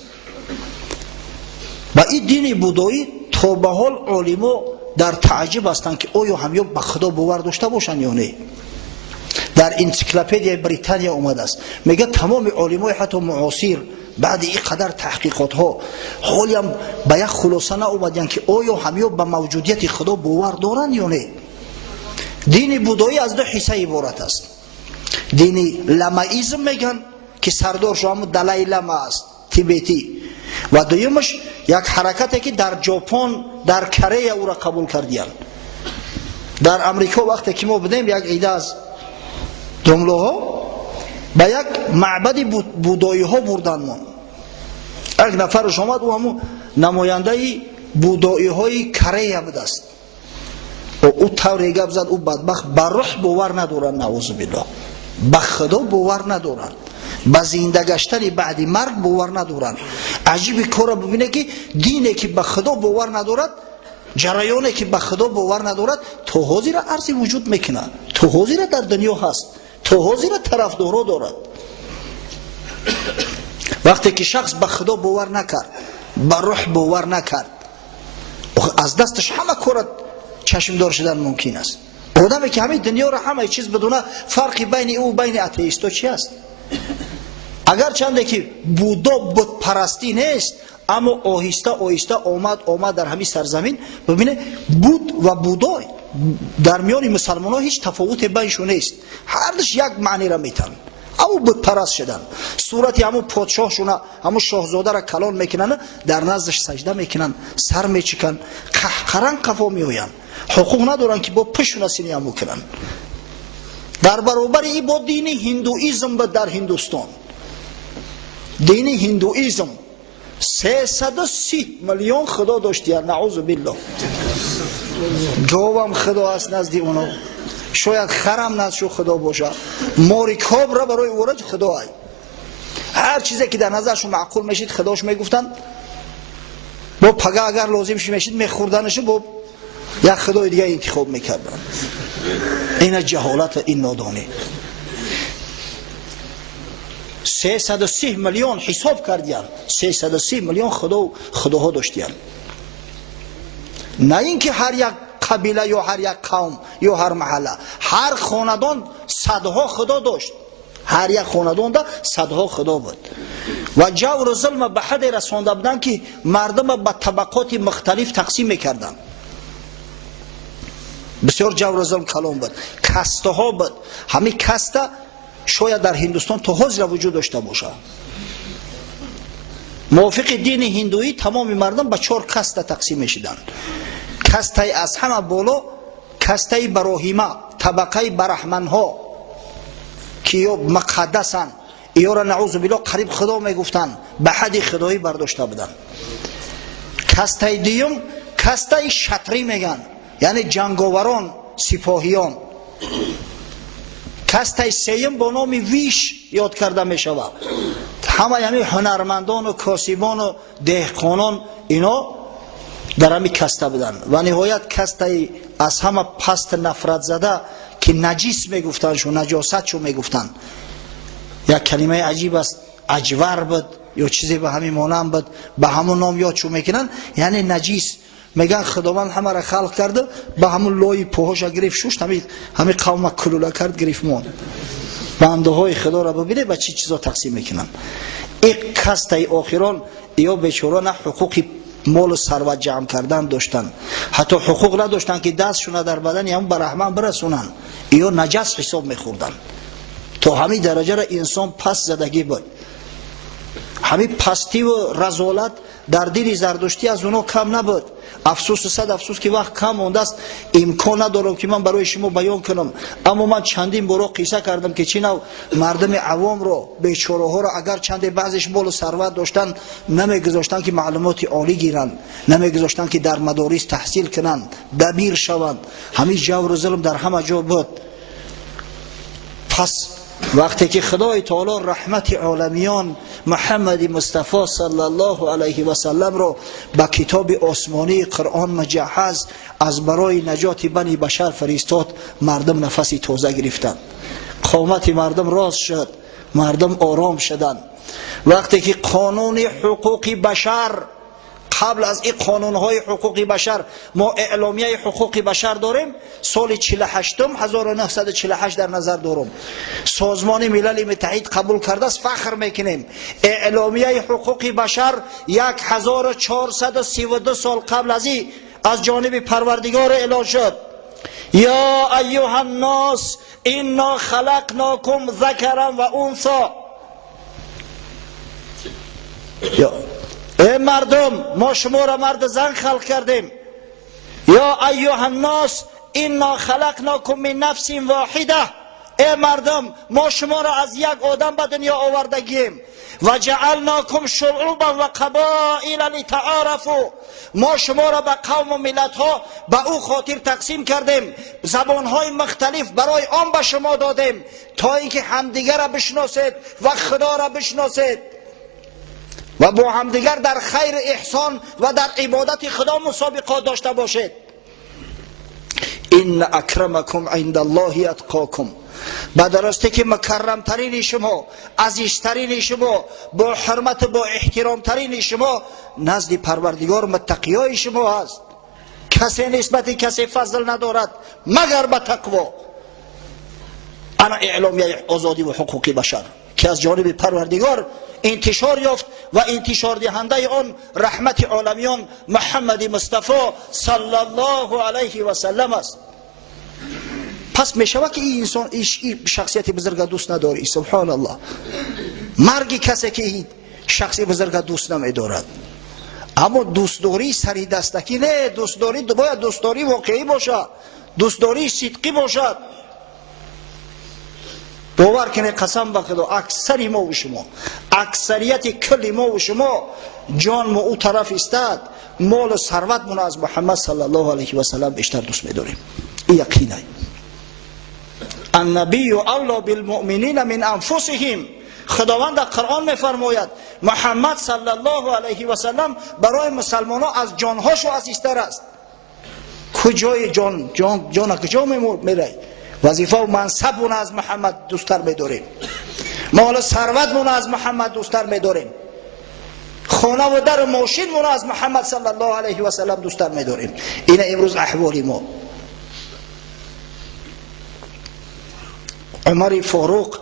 و این دین بودایی تا به حال علما در تعجب هستند که آیا همیو به خدا باور داشته باشند یا نه. در انسیکلوپدیا بریتانیا اومده است، میگه تمام علمای حتی معاصر بعد این قدر تحقیقات ها حالی هم به یک خلاصه اومدن که آیا همیو به موجودیت خدا باور دارند یا نه. دین بودایی از دو حصه عبارت است. دین لامائیزم میگن که سردارش هم دلای لاما است، تیبتی، و دویمش یک حرکتی که در ژاپن در کره او را قبول کردیان. در امریکا وقتی که ما بدیم یک عده از جمله‌ها به یک معبد بودایی ها بردن ما. یک نفرش آمد و همون نماینده بودایی های کره بود است. و او طوری گپ زد او بدبخت به روح باور ندارن، نعوذ بالله، به خدا باور ندارن، به زنده گشتن بعد مرگ باور ندارن. عجیب کار ببینه که دینی که به خدا باور ندارد، جریانی که به خدا باور ندارد تا حاضر عرض وجود میکنه، تا حاضر در دنیا هست، تا حاضر طرفدارا دارد. وقتی که شخص به خدا باور نکرد، به روح باور نکرد، از دستش همه کار چشمدار شدن ممکن است. آدمی که همه دنیا را همه چیز بدونه، فرقی بین او و بین اتئیستا چی است؟ اگر چنده که بودا بت پرستی نیست، اما آهسته آهسته آمد در همین سرزمین. ببینه بود و بودا در میان مسلمان ها هیچ تفاوت بینشون نیست، هر دوش یک معنی را میتن. اما بت پرست شدن، صورتی همون پادشاهشون همون شاهزاده را کلان میکنن، در نزدش سجده میکنن، سر میچکن، قهقرن قفا میوین، حقوق ندارن که با پشون سینی هم میکنن. در برابر این با دین هندویزم بود در هندوستان. دین هندویزم 330 میلیون خدا داشتیان، نعوذ بالله. گاوم خدا است نزدی اونا، شاید خرم نزد خدا باشه، ماریکاب را برای ورج خدا های. هر چیزی که در نظرشون معقول میشید خداش میگفتن، با پگه اگر لازمش میشید میخوردنش، با یک خدای دیگه انتخاب میکردن. این جهالت، این نادانی. 330 میلیون حساب کردیان، 330 میلیون خداها داشتیان. نه اینکه هر یک قبیله یا هر یک قوم یا هر محله، هر خاندان صدها خدا داشت، هر یک خاندان دا صدها خدا بود. و جور و ظلم به حد رسانده بودن که مردم به طبقات مختلف تقسیم میکردن. بسیار جور و ظلم کلام بود، کسته ها بود. همه کسته شاید در هندوستان تا حاضر وجود داشته باشه. موافق دین هندویی تمام مردم به 4 کسته تقسیم میشدن. کسته از همه بالا کسته براهیمه، طبقه برهمن ها که یا مقدسن، یا را نعوذ بالله قریب خدا میگفتن، به حد خدایی برداشته بودن. کسته دیوم کسته شطری میگن، یعنی جنگاوران، سپاهیان. کسته سیم با نام ویش یاد کرده می شود. همه یعنی هنرمندان و کاسبان و دهقانان اینا در همی کسته بودن و نهایت کسته از همه پست نفرت زده که نجیس می گفتن شو، نجاست شو می گفتن. یک کلمه عجیب است، اجور بود یا چیزی به همین مانند بود، به همون نام یاد شو میکنن، یعنی نجیس. میگن خداوند همه را خلق کرده، به همون لای پاهاش گرفت شوشت، همین قوم کلوله کرد گرفت مون. بنده های خدا را ببینه به چی چیزا تقسیم میکنن. این کسته آخران یا بیچاره نه حقوقی مال و ثروت جمع کردن داشتن، حتی حقوق نداشتن که دستشون در بدن هم به رحمان برسونن، یا نجس حساب میخوردن. تا همین درجه را انسان پس زدگی بود. همین پستی و رذالت در دین زردشتی از اونا کم نبود. افسوس صد افسوس که وقت کم مونده است، امکان ندارم که من برای شما بیان کنم. اما من چندین بار قصه کردم که چینو مردم عوام رو، بیچاره ها رو، اگر چند بعضیش مال و ثروت داشتن نمیگذاشتن که معلومات عالی گیرن، نمیگذاشتن که در مدارس تحصیل کنن، دبیر شوند. همین جور و ظلم در همه جا بود. پس وقتی که خدای تعالی رحمت عالمیان محمد مصطفی صلی الله علیه و سلم رو با کتاب آسمانی قرآن مجهز از برای نجات بنی بشر فرستاد، مردم نفسی تازه گرفتند، قامت مردم راست شد، مردم آرام شدند. وقتی که قانون حقوق بشر، قبل از این قانونهای حقوق بشر ما اعلامیه حقوق بشر داریم، سال 1948 در نظر دارم، سازمان ملل متحد قبول کرده است، فخر میکنیم. اعلامیه حقوق بشر 1432 سال قبل از این از جانب پروردگار اعلان شد. یا ایها الناس انا خلقناکم ذکرا و انثی. ای مردم، ما شما را مرد زن خلق کردیم. یا ایها الناس انا خلقناکم من نفس واحده. ای مردم، ما شما را از یک آدم به دنیا آوردگیم. و جعلناکم شعوبا و قبائل لتعارفوا. ما شما را به قوم و ملت ها به او خاطر تقسیم کردیم، زبان های مختلف برای آن به شما دادیم تا اینکه همدیگر را بشناسید و خدا را بشناسید و با همدیگر در خیر احسان و در عبادت خدا مسابقات داشته باشید. ان اکرمکم عند الله اتقاکم. به درسته که مکرم ترین شما، عزیزترین شما، با حرمت با احترام ترین شما نزد پروردگار متقیای شما هست. کسی نسبت کسی فضل ندارد مگر به تقوا. انا اعلامیه آزادی و حقوق بشر که از جانب پروردگار انتشار یافت و انتشار دهنده آن رحمت عالمیان محمد مصطفی صلی الله علیه و سلم است. پس می شود که این انسان این شخصیت بزرگ دوست نداری. سبحان الله. مرگ کسی که این شخصی بزرگ دوست نمی دارد. اما دوستداری سری دستکی نه. دوستداری باید دوستداری واقعی باشد، دوستداری صدقی باشد. باور کنه قسم به خدا اکثر ما و شما، اکثریت کل ما و شما جان ما او طرف استاد، مال و ثروت ما از محمد صلی الله علیه و سلم بیشتر دوست می‌داریم. این یقینه. النبی اولی بالمؤمنین من انفسهم. خداوند در قرآن میفرماید محمد صلی الله علیه و سلم برای مسلمانان از جانهاشو عزیزتر است. کجای جان کجا میره؟ وظیفه و منصب اون از محمد دوستر می‌داریم، مال و ثروت اون از محمد دوستر می‌داریم، خانه و در و ماشین اون از محمد صلی الله علیه و سلم دوستر می‌داریم. این امروز احوال ما. عمر فاروق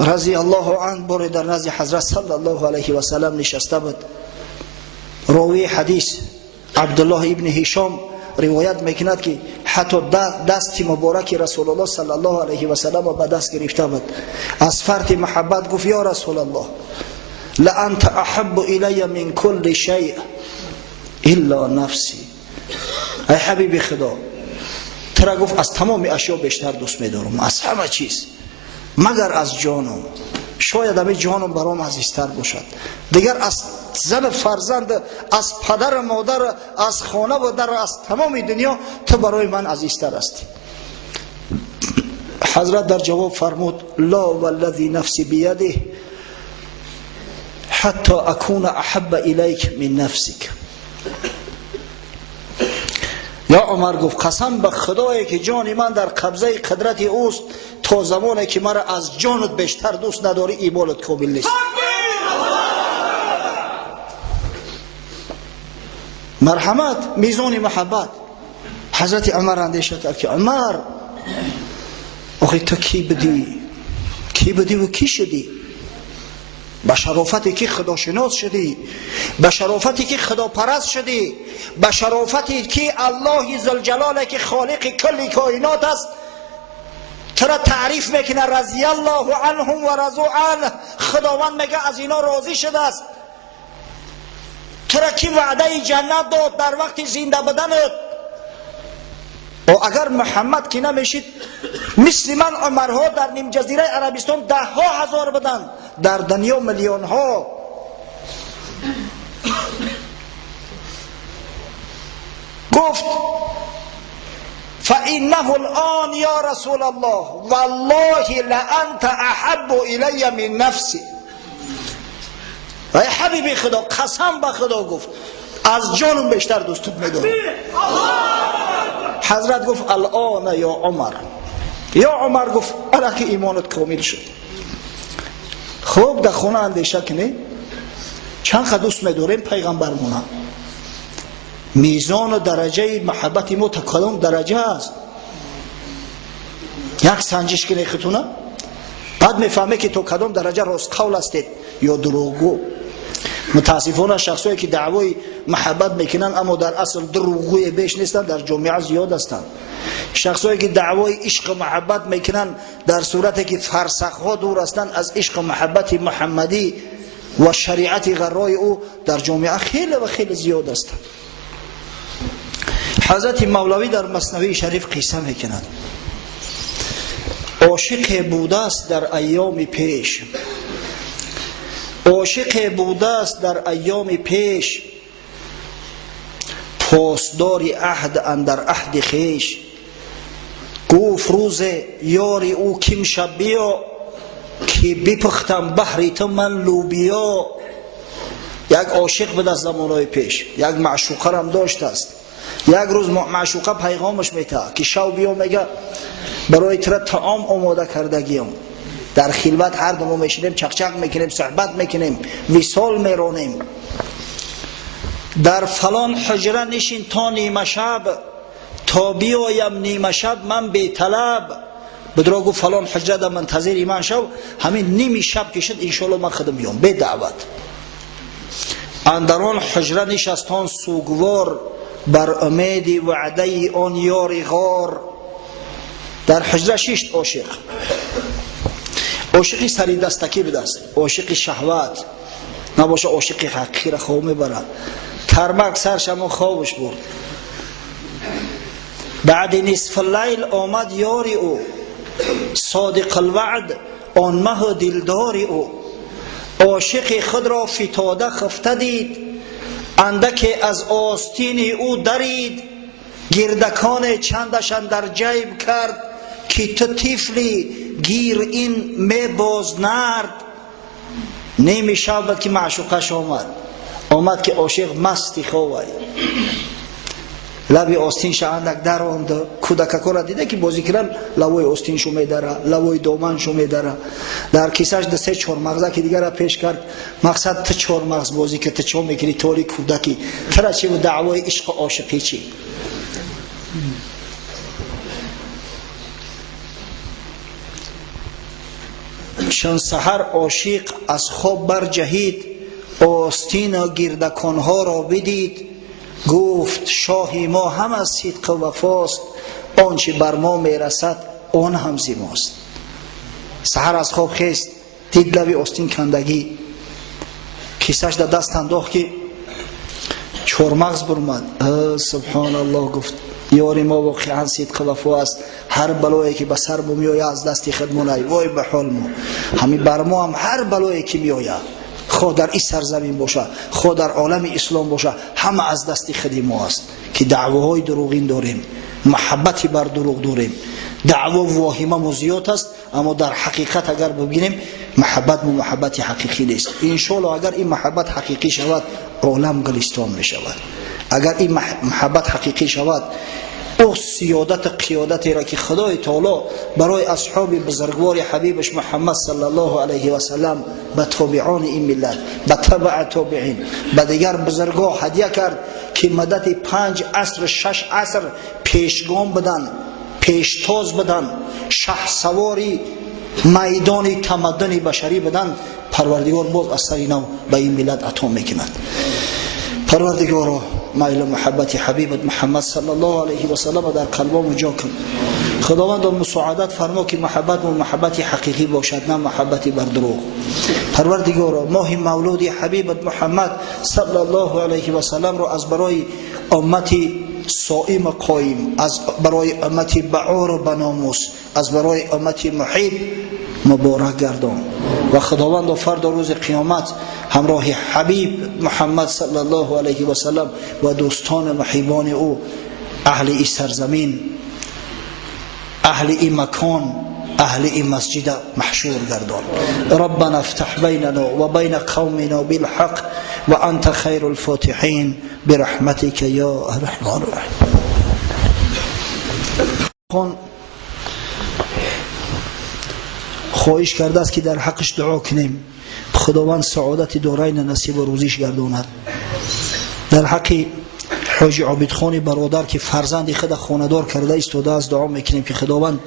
رضی الله عنه بار در نزد حضرت صلی الله علیه و سلم نشسته بود. راوی حدیث عبدالله ابن هشام روایت میکند که حتی دست مبارک رسول الله صلی الله علیه و سلم به دست گرفته بود. از فرط محبت گفت یا رسول الله لانت احب الی من کل شیء الا نفسی. ای حبیب خدا، ترا گفت از تمام اشیا بیشتر دوست می‌دارم، از همه چیز مگر از جانم. شاید همین جانم برام عزیزتر باشد. دیگر از زن فرزند، از پدر مادر، از خانه و در، از تمام دنیا تو برای من عزیزتر هستی. حضرت در جواب فرمود لا والذی نفسی بیده حتی اکون احب الیک من نفسک. یا عمر گفت قسم به خدایی که جان من در قبضه قدرت اوست، تا زمانی که مرا از جانت بیشتر دوست نداری ایمانت کامل نیست. مرحمت میزان محبت. حضرت عمر اندیشه کرد که عمر آخه تو کی بدی و کی شدی؟ به شرافتی که خدا شناس شدی، به شرافتی که خدا پرست شدی، به شرافتی که الله ذوالجلاله که خالق کل کائنات است ترا تعریف میکنه رضی الله عنهم و رضوا عنه. خداوند میگه از اینا راضی شده است. ترا کی وعده جنت داد در وقت زنده بودنت. و اگر محمد که نمیشید مثل من عمرها در نیم جزیره عربستان 10,000 بدن، در دنیا میلیون ها. گفت فإنه الآن یا رسول الله والله لأنت احب الی من نفسی. ای حبیبی خدا قسم به خدا گفت از جانم بیشتر دوستت میدارم. حضرت گفت الان یا عمر. یا عمر گفت الا که ایمانت کامل شد. خوب در خونه اندیشه کنی چند خد دوست میداریم پیغمبرمونه. میزان و درجه محبت ما تا کدام درجه است؟ یک سنجش کنی خودتونه بعد میفهمه که تو کدام درجه راست قول هستید یا دروغگو. متاسفانه شخصایی که دعوای محبت میکنن اما در اصل دروغگوی بیش نیستن در جامعه زیاد هستند. شخصایی که دعوای عشق و محبت میکنن در صورتی که فرسخها دور هستند از عشق و محبت محمدی و شریعت غرای او در جامعه خیلی و خیلی زیاد هستند. حضرت مولوی در مثنوی شریف قصه میکنند عاشق بوده است در ایام پیش، عاشق بوده است در ایام پیش، پاسدار عهد اندر عهد خیش. گفت روز یاری او کم شب بیا که بپختم بحری تو من لوبیا. یک عاشق بود از زمانهای پیش، یک معشوقه هم داشت است. یک روز معشوقه پیغامش میته که شو بیا میگه برای ترا طعام آماده کردگیم. در خلوت هر دو میشینیم چقچق میکنیم صحبت میکنیم وصال میرانیم. در فلان حجره نشین تا نیمه شب، تا بیایم نیمه شب من بی طلب. بدرا گفت فلان حجره در منتظر من شو، همین نیمی شب که شد انشالله من خودم بیام بی دعوت. اندران حجره نشستان سوگوار بر امید وعده آن یار غار. در حجره شش عاشق، عاشقی سری دستکی بدست، عاشق شهوت نباشه، عاشق حقیقی را خواه میبره. ترمک سرشم خوابش برد. بعد نصف اللیل آمد یاری او، صادق الوعد آن مه دلداری او. عاشق خود را فتاده خفته دید، اندک از آستین او درید. گردکان چندشان در جیب کرد که تو طفلی گیر این می باز نرد. نیمی شب که معشوقش آمد که عاشق مستی خواه لبی آستینش اندک در آمده. کودککا را دیده که بازی کردن لوای آستینشو میداره، لوای دامنشو میداره. در کیسهش دسته 4 مغزه که دیگر را پیش کرد. مقصد تو 4 مغز بازی که تو چون میکنی طوری کودکی ترا چی و دعوای عشق و عاشقی چی؟ چون سحر عاشق از خواب برجهید، آستین و گردکانها را بدید. گفت شاهی ما هم از صدق و وفاست، آنچه بر ما میرسد آن هم ز ماست. سحر از خواب خیست دید لب آستین کندگی، کیسهش در دست انداخت که 4 مغز برمد. سبحان الله گفت یاری ما واقعا صدق و وفا است. هر بلایی که به سر میآید از دست خودمون، وای به حال ما. همین بر ما هم هر بلایی که میآید، خود در این سرزمین باشه خود در عالم اسلام باشه، همه از دست خود ما است که دعواهای دروغین داریم، محبتی بر دروغ داریم. دعوا و واهمه و زیاد است، اما در حقیقت اگر ببینیم محبت و محبت حقیقی نیست. انشالله اگر این محبت حقیقی شود عالم گلستان می شود. اگر این محبت حقیقی شود او سیادت قیادتی را که خدای تعالی برای اصحاب بزرگوار حبیبش محمد صلی الله علیه و سلم به تابعان این ملت، به تبع تابعین، به دیگر بزرگا هدیه کرد که مدت 5 عصر 6 عصر پیشگام بدن، پیشتاز بدن، شه سواری میدان تمدن بشری بدن. پروردگار باز از سر نو به این ملت عطا میکند. پروردگارا میل محبت حبیبت محمد صلی الله علیه و سلم در قلبم جا کن. خداوند مساعدت فرما که محبت و محبت حقیقی باشد، نه محبت بر دروغ. پروردگارا ماه مولود حبیبت محمد صلی الله علیه و سلم را از برای امتی صائم قائم، از برای امتی بعار و بناموس، از برای امتی محیط مبارک گردان. و خداوند فردا روز قیامت همراه حبیب محمد صلی الله علیه و سلم و دوستان محبان او، اهل این سرزمین، اهل این مکان، اهل این مسجد محشور گردان. ربنا افتح بیننا و بین قومنا بالحق و انت خیر الفاتحین برحمتك یا ارحم الراحمین. خواهش کرده است که در حقش دعا کنیم خداوند سعادت دارین نصیب و روزیش گرداند. در حق حاجی عابدخان برادر که فرزند خود خاندار کرده ایستاده است دعا میکنیم که خداوند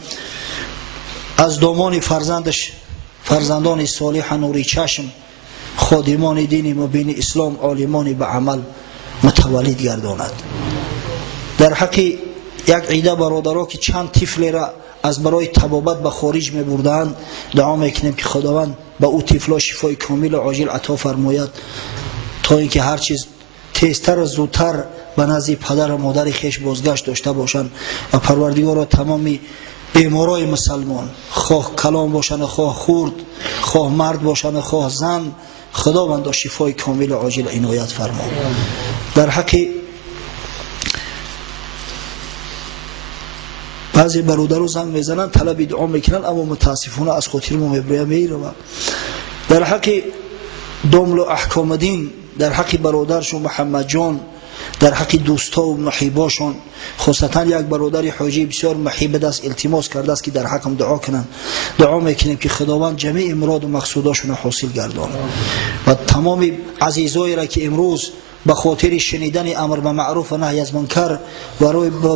از دامان فرزندش فرزندان صالح نوری چشم، خادمان دین مبین اسلام، عالمان به عمل متولد گرداند. در حق یک عیده برادرها که چند طفل را از برای طبابت به خارج می بردند دعا میکنیم که خداوند به او طفلا شفای کامل و عاجل عطا فرماید تا اینکه هر چیز تیزتر و زودتر به نزد پدر و مادر خیش بازگشت داشته باشند. و پروردگار تمامی بیمارای مسلمان، خواه کلام باشند، خواه خورد، خواه مرد باشند، خواه زن، خداوند شفای کامل و عاجل عنایت فرما. در حق بعضی برادرها زنگ میزنن طلب دعا میکنن اما متاسفانه از خاطر ما میره. در حق دامل و احکام دین، در حق برادرشون محمد جان، در حق دوستا و محباشون، خاصتا یک برادر حاجی بسیار محب دست التماس کرده است که در حقم دعا کنن. دعا میکنیم که خداوند جمیع مراد و مقصوداشون حاصل گردانه. و تمام عزیزایی را که امروز به خاطر شنیدن امر به معروف و نهی از منکر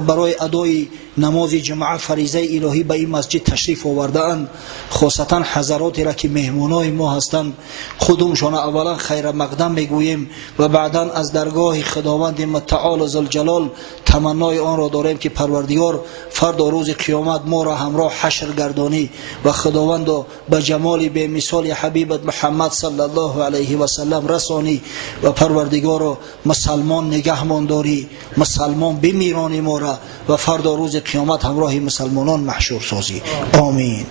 برای ادای نماز جماعت فریضه الهی به این مسجد تشریف آورده‌اند، خاصتا حضراتی را که مهمانای ما هستند، خودمشان اولا خیر مقدم میگوییم و بعدا از درگاه خداوند متعال ذوالجلال تمنای آن را داریم که پروردگار فردا روز قیامت ما را همراه حشر گردانی و خداوند به جمال به مثال حبیبت محمد صلی الله علیه و سلم رسانی و پروردگار مسلمان نگهمان داری، مسلمان بمیرانی ما را و فردا روز قیامت همراه مسلمانان محشور سازی. آمین.